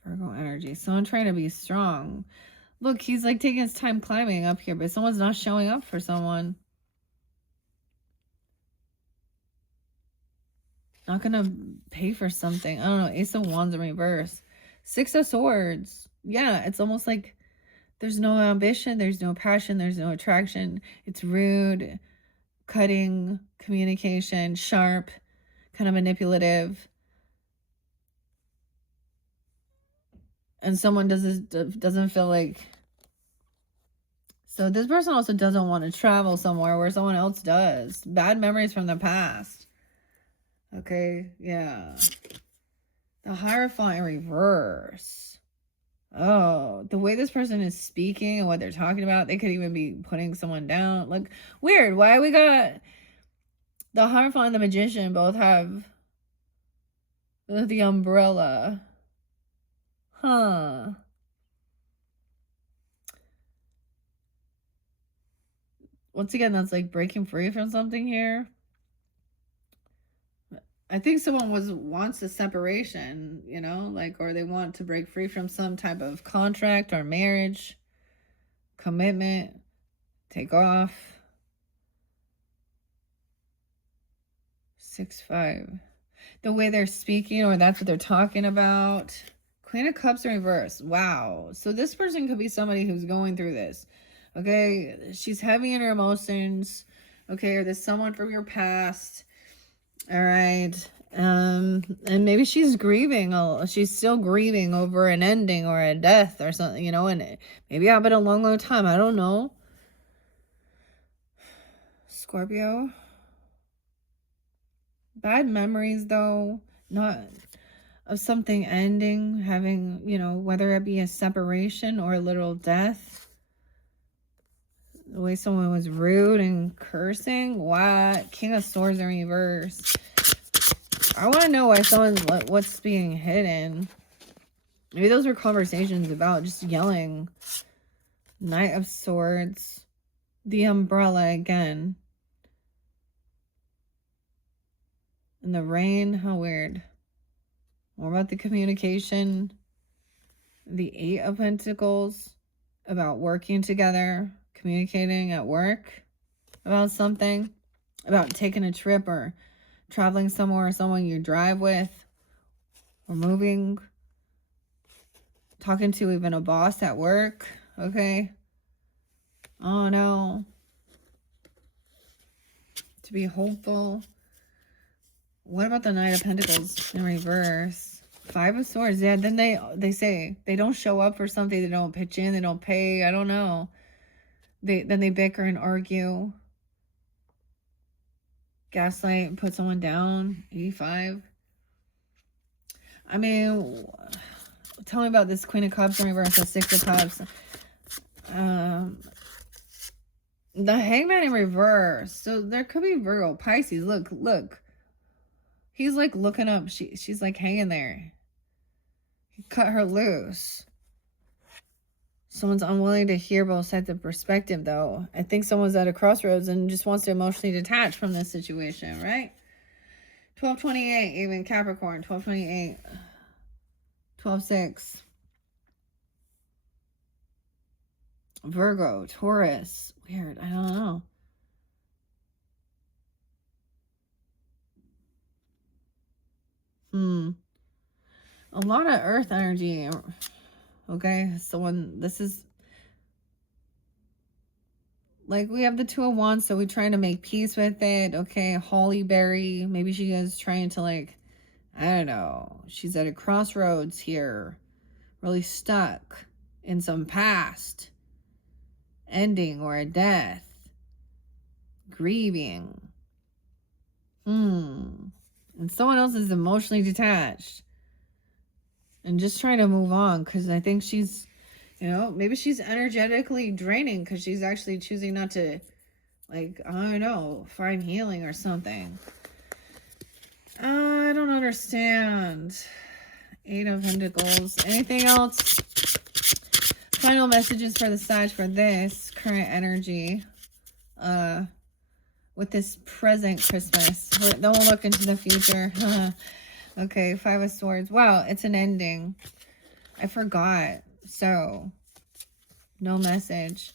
Virgo energy. Someone trying to be strong. Look, he's like taking his time climbing up here, but someone's not showing up for someone. Not gonna pay for something. I don't know. Ace of Wands in reverse. Six of Swords. Yeah, it's almost like there's no ambition, there's no passion, there's no attraction. It's rude, cutting, communication, sharp, kind of manipulative. And someone doesn't feel like... So this person also doesn't want to travel somewhere where someone else does. Bad memories from the past. Okay, yeah. The Hierophant in reverse. Oh, the way this person is speaking and what they're talking about, they could even be putting someone down. Like, weird. Why we got the Hierophant and the Magician both have the umbrella? Huh. Once again, that's like breaking free from something here. I think someone wants a separation, you know, like, or they want to break free from some type of contract or marriage, commitment, take off. 6-5. The way they're speaking, or that's what they're talking about. Queen of Cups in reverse. Wow. So this person could be somebody who's going through this. Okay. She's heavy in her emotions. Okay. Or there's someone from your past. All right. And maybe she's grieving. She's still grieving over an ending or a death or something, you know, and maybe happened a long, long time. I don't know. Scorpio. Bad memories, though. Not of something ending, having, you know, whether it be a separation or a literal death. The way someone was rude and cursing. What? King of Swords in reverse. I want to know why someone's, what's being hidden. Maybe those were conversations about just yelling. Knight of Swords. The umbrella again. And the rain. How weird. More about the communication. The Eight of Pentacles. About working together. Communicating at work. About something. About taking a trip or traveling somewhere or someone you drive with. Or moving. Talking to even a boss at work. Okay. Oh no. To be hopeful. What about the Knight of Pentacles in reverse? Five of Swords. Yeah, then they say they don't show up for something. They don't pitch in. They don't pay. I don't know. Then they bicker and argue. Gaslight, put someone down. 85. I mean, tell me about this Queen of Cups in reverse. The Six of Cups. The Hangman in reverse. So there could be Virgo, Pisces. Look. He's like looking up. She's like hanging there. He cut her loose. Someone's unwilling to hear both sides of perspective, though. I think someone's at a crossroads and just wants to emotionally detach from this situation, right? 1228, even Capricorn. 1228. 12-6. Virgo, Taurus. Weird. I don't know. A lot of earth energy. Okay, this is like we have the Two of Wands, so we're trying to make peace with it. Okay, Holly Berry. Maybe she is trying to, like, I don't know. She's at a crossroads here. Really stuck in some past ending or a death. Grieving. And someone else is emotionally detached. And just trying to move on, because I think she's, you know, maybe she's energetically draining because she's actually choosing not to, like, I don't know, find healing or something. I don't understand. Eight of Pentacles. Anything else? Final messages for the Sag for this current energy. With this present Christmas. Then we'll look into the future. Okay, Five of Swords. Wow, it's an ending. I forgot. So, no message.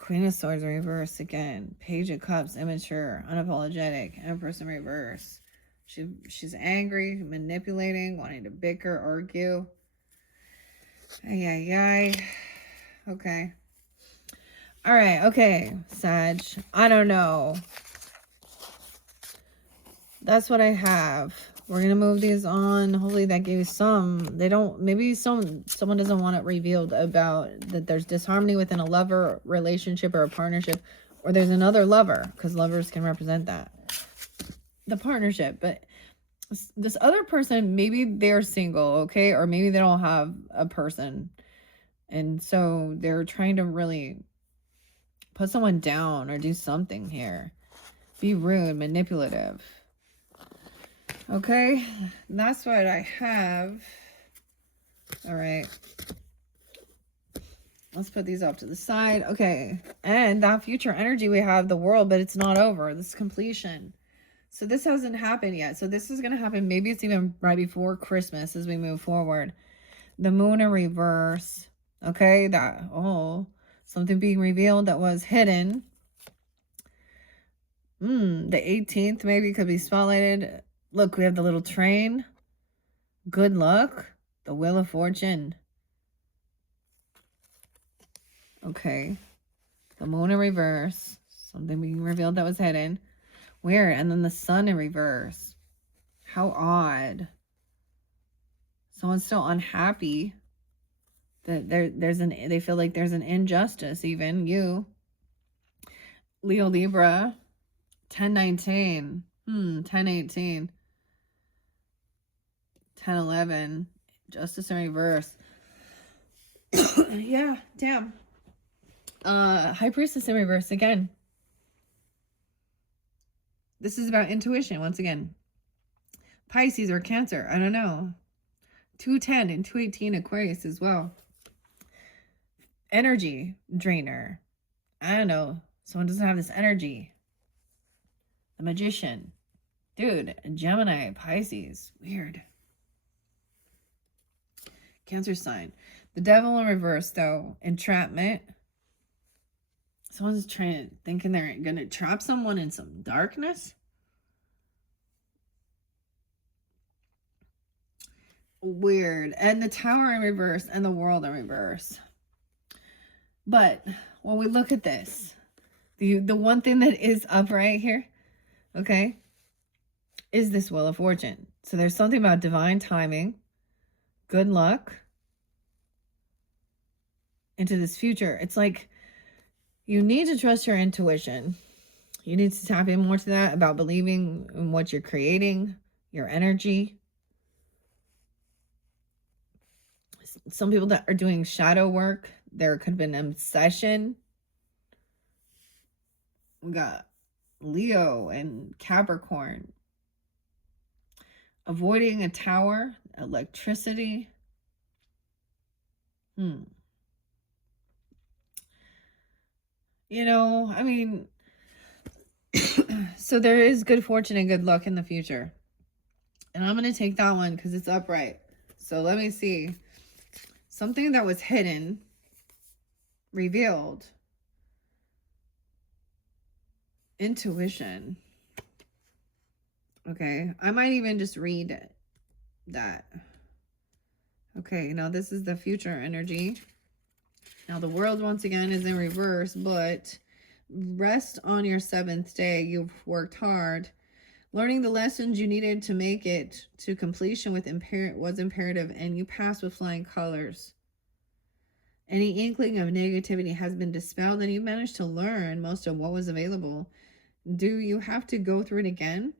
Queen of Swords reverse again. Page of Cups, immature, unapologetic, Empress in reverse. She's angry, manipulating, wanting to bicker, argue. Ay. Okay. All right. Okay, Sag. I don't know. That's what I have. We're going to move these on. Hopefully that gave you some. Maybe someone doesn't want it revealed about that there's disharmony within a lover relationship or a partnership, or there's another lover, because lovers can represent that. The partnership. But this other person, maybe they're single, okay? Or maybe they don't have a person. And so they're trying to really put someone down or do something here. Be rude, manipulative. Okay, that's what I have. All right. Let's put these off to the side. Okay, and that future energy, we have the World, but it's not over. This is completion. So this hasn't happened yet. So this is going to happen. Maybe it's even right before Christmas as we move forward. The Moon in reverse. Okay, something being revealed that was hidden. The 18th maybe could be spotlighted. Look, we have the little train. Good luck. The Wheel of Fortune. Okay. The Moon in reverse. Something being revealed that was hidden. Weird. And then the Sun in reverse. How odd. Someone's still unhappy that they feel like there's an injustice. Even you, Leo, Libra, 1019, 1018, 1011, justice in reverse. Yeah, damn. High Priestess in reverse again. This is about intuition once again. Pisces or Cancer, I don't know. 210 and 218 Aquarius as well. Energy drainer. I don't know. Someone doesn't have this energy. The Magician. Dude, Gemini, Pisces. Weird. Cancer sign. The Devil in reverse, though. Entrapment. Someone's thinking they're going to trap someone in some darkness. Weird. And the Tower in reverse and the World in reverse. But when we look at this, the one thing that is upright here, okay, is this Wheel of Fortune. So there's something about divine timing, good luck into this future. It's like you need to trust your intuition. You need to tap in more to that about believing in what you're creating, your energy. Some people that are doing shadow work, there could have been an obsession. We got Leo and Capricorn. Avoiding a tower, electricity. You know, I mean, so there is good fortune and good luck in the future. And I'm going to take that one because it's upright. So let me see. Something that was hidden, revealed. Intuition. Okay, I might even just read that. Okay, now this is the future energy. Now the World once again is in reverse, but rest on your 7th day. You've worked hard. Learning the lessons you needed to make it to completion was imperative, and you passed with flying colors. Any inkling of negativity has been dispelled, and you managed to learn most of what was available. Do you have to go through it again?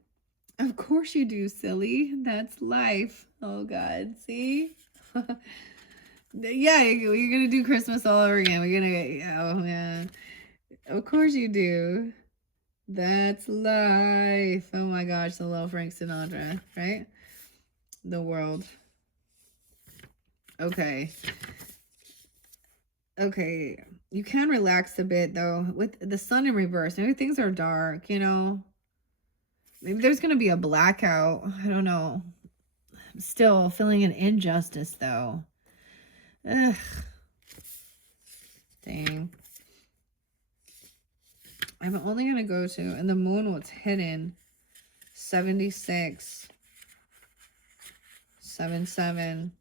Of course you do, silly. That's life. Oh, God. See? Yeah, you're going to do Christmas all over again. We're going to, oh, man. Of course you do. That's life. Oh, my gosh. The little Frank Sinatra, right? The World. Okay. Okay. You can relax a bit, though. With the sun in reverse, maybe things are dark, you know? Maybe there's going to be a blackout. I don't know. I'm still feeling an injustice, though. Ugh. Dang. I'm only going to go to, and the moon was hidden, 76, 77.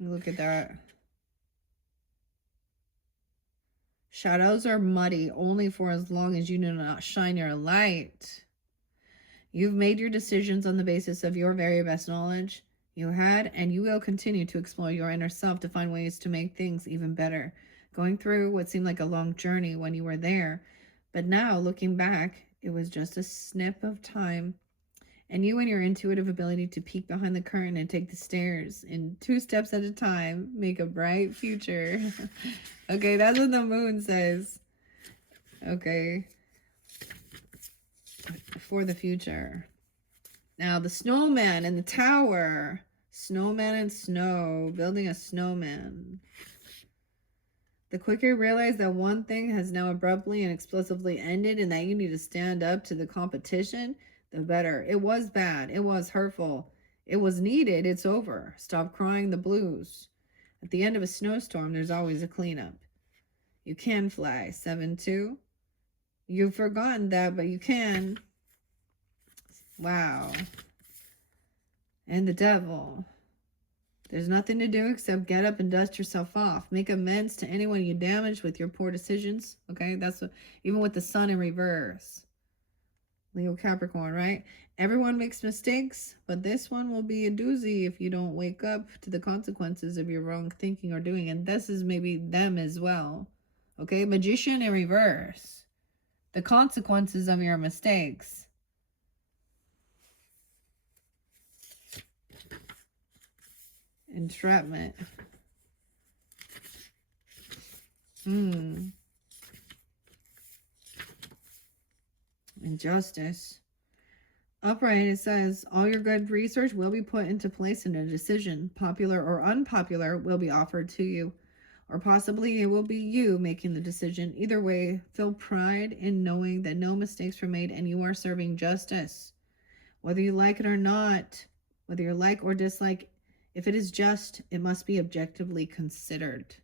Look at that. Shadows are muddy only for as long as you do not shine your light. You've made your decisions on the basis of your very best knowledge. You had and you will continue to explore your inner self to find ways to make things even better. Going through what seemed like a long journey when you were there. But now, looking back, it was just a snip of time. And you and your intuitive ability to peek behind the curtain and take the stairs in 2 steps at a time make a bright future. Okay, that's what the moon says. Okay. For the future. Now, the snowman and the tower. Snowman and snow. Building a snowman. The quicker you realize that one thing has now abruptly and explosively ended and that you need to stand up to the competition, the better. It was bad. It was hurtful. It was needed. It's over. Stop crying the blues. At the end of a snowstorm, there's always a cleanup. You can fly. 7-2. You've forgotten that, but you can. Wow. And the devil. There's nothing to do except get up and dust yourself off. Make amends to anyone you damaged with your poor decisions. Okay, that's what, even with the sun in reverse. Leo Capricorn, right? Everyone makes mistakes, but this one will be a doozy if you don't wake up to the consequences of your wrong thinking or doing. And this is maybe them as well. Okay, Magician in reverse. The consequences of your mistakes. Entrapment. Injustice. Upright, it says, all your good research will be put into place and a decision, popular or unpopular, will be offered to you. Or possibly it will be you making the decision. Either way, feel pride in knowing that no mistakes were made and you are serving justice. Whether you like it or not, whether you like or dislike, if it is just, it must be objectively considered.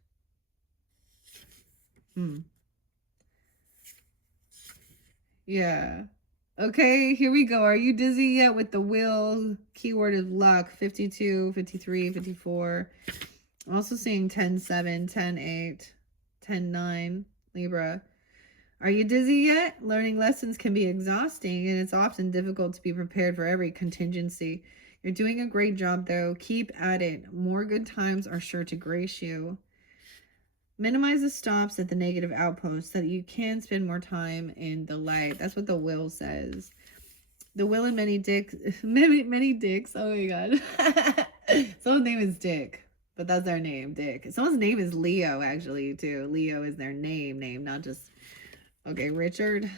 Yeah. Okay, here we go. Are you dizzy yet with the wheel? Keyword is luck. 52, 53, 54. I'm also seeing 10-7, 10-8, 10-9, Libra. Are you dizzy yet? Learning lessons can be exhausting, and it's often difficult to be prepared for every contingency. You're doing a great job, though. Keep at it. More good times are sure to grace you. Minimize the stops at the negative outposts so that you can spend more time in the light. That's what the will says. The will and many dicks. Many dicks. Oh my god. Someone's name is Dick, but that's their name, Dick. Someone's name is Leo, actually, too. Leo is their name, not just... Okay, Richard.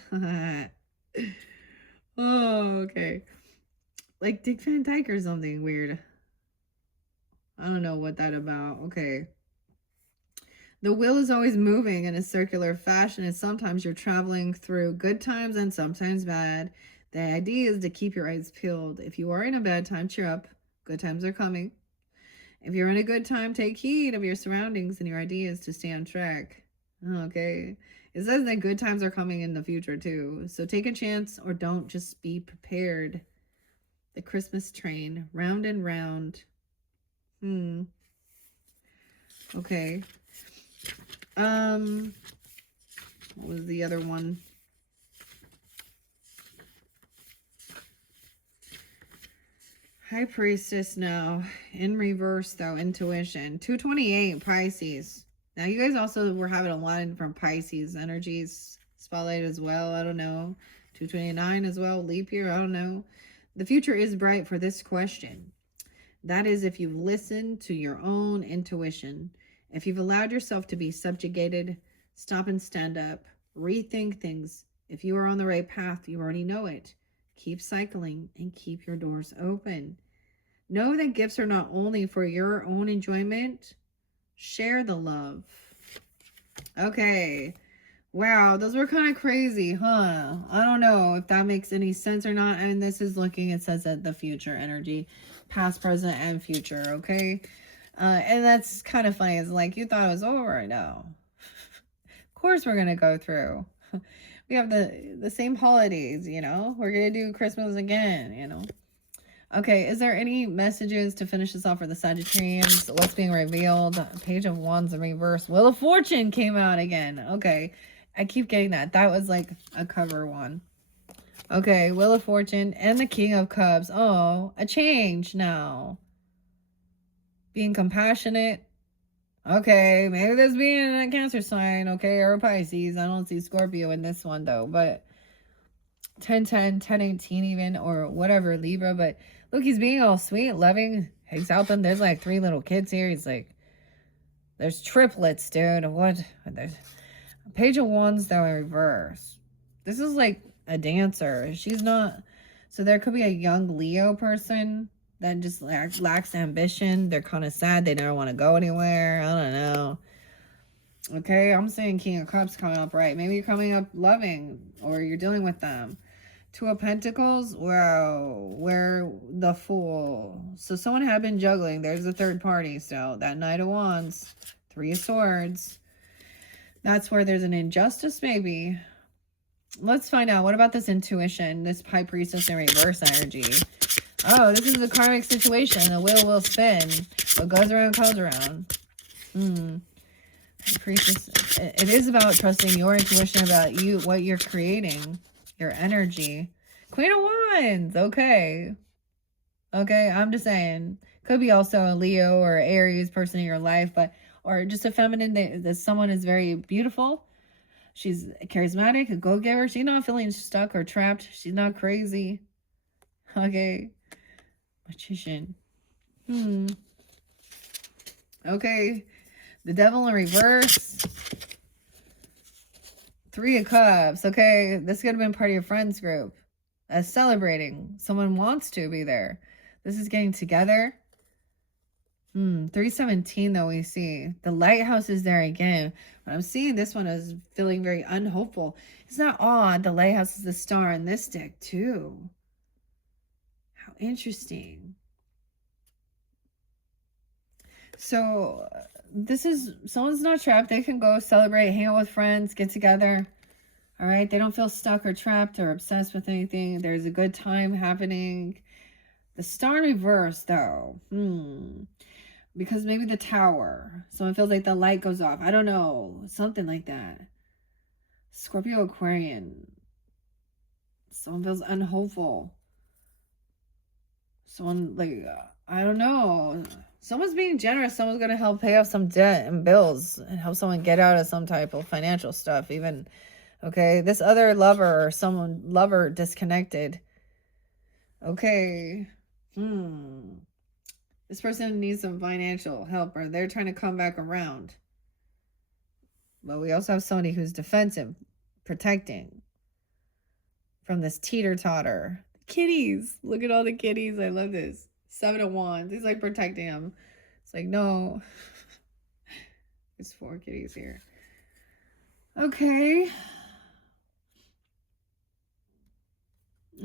Oh, okay. Like Dick Van Dyke or something weird. I don't know what that about. Okay. The wheel is always moving in a circular fashion, and sometimes you're traveling through good times and sometimes bad. The idea is to keep your eyes peeled. If you are in a bad time, cheer up. Good times are coming. If you're in a good time, take heed of your surroundings and your ideas to stay on track. Okay. It says that good times are coming in the future, too. So take a chance or don't, just be prepared. The Christmas train, round and round. Okay. What was the other one? High Priestess now. In reverse, though, intuition. 228, Pisces. Now, you guys also were having a lot of different Pisces energies spotlight as well. I don't know. 229 as well. Leap year. I don't know. The future is bright for this question. That is if you've listened to your own intuition. If you've allowed yourself to be subjugated, stop and stand up. Rethink things. If you are on the right path, you already know it. Keep cycling and keep your doors open. Know that gifts are not only for your own enjoyment. Share the love. Okay. Wow, those were kind of crazy, huh? I don't know if that makes any sense or not. And this is looking, it says that the future energy, past, present, and future, okay? And that's kind of funny. It's like, you thought it was over. No. Of course we're going to go through. We have the same holidays, you know? We're going to do Christmas again, you know? Okay, is there any messages to finish this off for the Sagittarians? What's being revealed? Page of Wands in reverse. Wheel of Fortune came out again. Okay, I keep getting that. That was like a cover one. Okay, Wheel of Fortune and the King of Cups. Oh, a change now. Being compassionate. Okay, maybe this being a Cancer sign, okay, or a Pisces. I don't see Scorpio in this one, though, but 10-10, 10-18 even, or whatever, Libra, but look, he's being all sweet, loving, hangs out them. There's like 3 little kids here. He's like, there's triplets, dude. What? There's a Page of Wands, though, in reverse. This is like a dancer. She's not, so there could be a young Leo person that just lacks ambition. They're kind of sad. They never want to go anywhere. I don't know. Okay, I'm saying King of Cups coming up, right? Maybe you're coming up loving, or you're dealing with them. 2 of Pentacles. Wow, where the Fool. So someone had been juggling. There's a third party. So that Knight of Wands. 3 of Swords. That's where there's an injustice, maybe. Let's find out. What about this intuition? This High Priestess in reverse energy. Oh, this is a karmic situation. The wheel will spin. What goes around comes around. Priestess. It is about trusting your intuition, about you, what you're creating, your energy. Queen of Wands. Okay. Okay, I'm just saying. Could be also a Leo or Aries person in your life, but or just a feminine that someone is very beautiful. She's charismatic, a go-getter. She's not feeling stuck or trapped. She's not crazy. Okay. Magician. Okay. The Devil in reverse. 3 of Cups. Okay. This could have been part of your friends group. Celebrating. Someone wants to be there. This is getting together. 317 though we see. The lighthouse is there again. But I'm seeing this one is feeling very unhopeful. It's not odd. The lighthouse is the star in this deck too. How interesting. So this is, someone's not trapped. They can go celebrate, hang out with friends, get together. All right. They don't feel stuck or trapped or obsessed with anything. There's a good time happening. The star in reverse though. Because maybe the tower. Someone feels like the light goes off. I don't know. Something like that. Scorpio Aquarian. Someone feels unhopeful. Someone like, I don't know. Someone's being generous. Someone's going to help pay off some debt and bills and help someone get out of some type of financial stuff. Even, okay, this other lover or someone, lover disconnected. Okay. This person needs some financial help or they're trying to come back around. But we also have somebody who's defensive, protecting from this teeter-totter. Kitties. Look at all the kitties. I love this. 7 of Wands. He's like protecting them. It's like, no. There's 4 kitties here. Okay.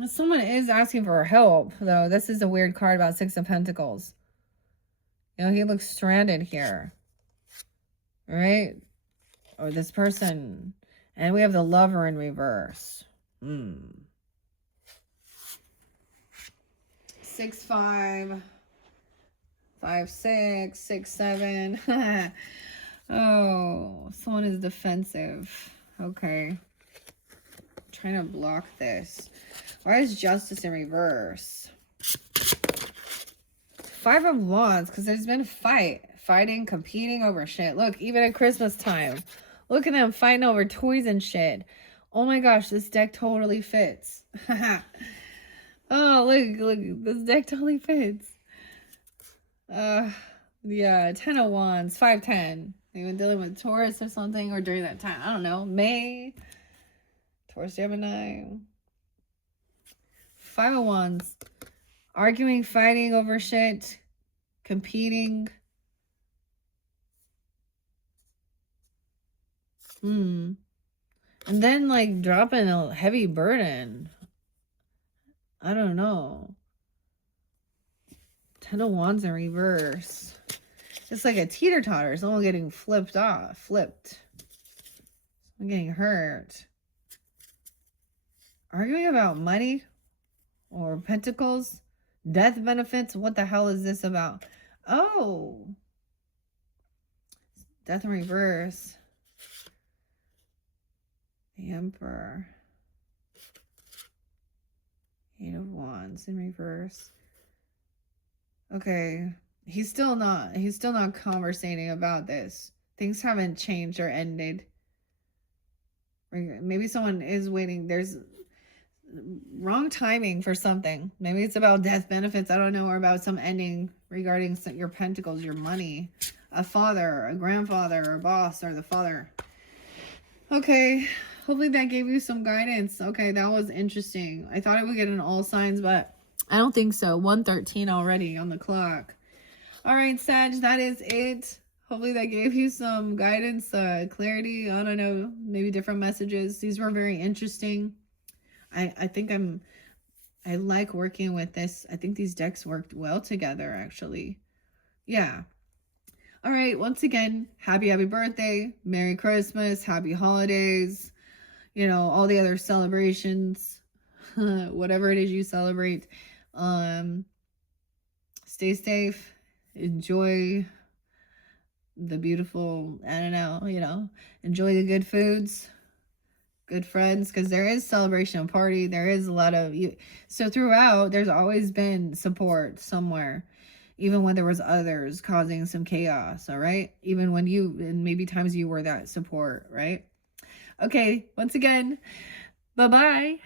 Someone is asking for help, though. This is a weird card about 6 of Pentacles. You know, he looks stranded here. Right? Or this person. And we have the Lover in reverse. 6, 5. 5, 6. 6, 7. Oh, someone is defensive. Okay. I'm trying to block this. Why is Justice in reverse? 5 of Wands, because there's been fighting, competing over shit. Look, even at Christmas time, look at them fighting over toys and shit. Oh my gosh, this deck totally fits. Oh, look, this deck totally fits. Yeah, 10 of Wands, 510. They been dealing with Taurus or something, or during that time, I don't know, May, Taurus, Gemini. 5 of Wands. Arguing, fighting over shit. Competing. And then, like, dropping a heavy burden. I don't know. 10 of Wands in reverse. It's like a teeter-totter. Someone getting flipped. Someone getting hurt. Arguing about money or pentacles. Death benefits. What the hell is this about? Oh. Death in reverse. The Emperor. 8 of Wands in reverse. Okay. He's still not conversating about this. Things haven't changed or ended. Maybe someone is waiting. There's wrong timing for something. Maybe it's about death benefits, I don't know, or about some ending regarding your pentacles, your money, a father, a grandfather, or a boss, or the father. Okay, hopefully that gave you some guidance. Okay, that was interesting. I thought I would get in all signs, but I don't think so. 1:13 already on the clock. All right, Sag, that is it. Hopefully that gave you some guidance, clarity. I don't know, maybe different messages. These were very interesting. I think I like working with this. I think these decks worked well together, actually. Yeah. All right. Once again, happy birthday. Merry Christmas. Happy holidays. You know, all the other celebrations. Whatever it is you celebrate. Stay safe. Enjoy the beautiful, I don't know, you know, enjoy the good foods. good friends, because there is celebration and party. There is a lot of you. So throughout, there's always been support somewhere, even when there was others causing some chaos. All right. Even when you, and maybe times you were that support, right? Okay. Once again, bye-bye.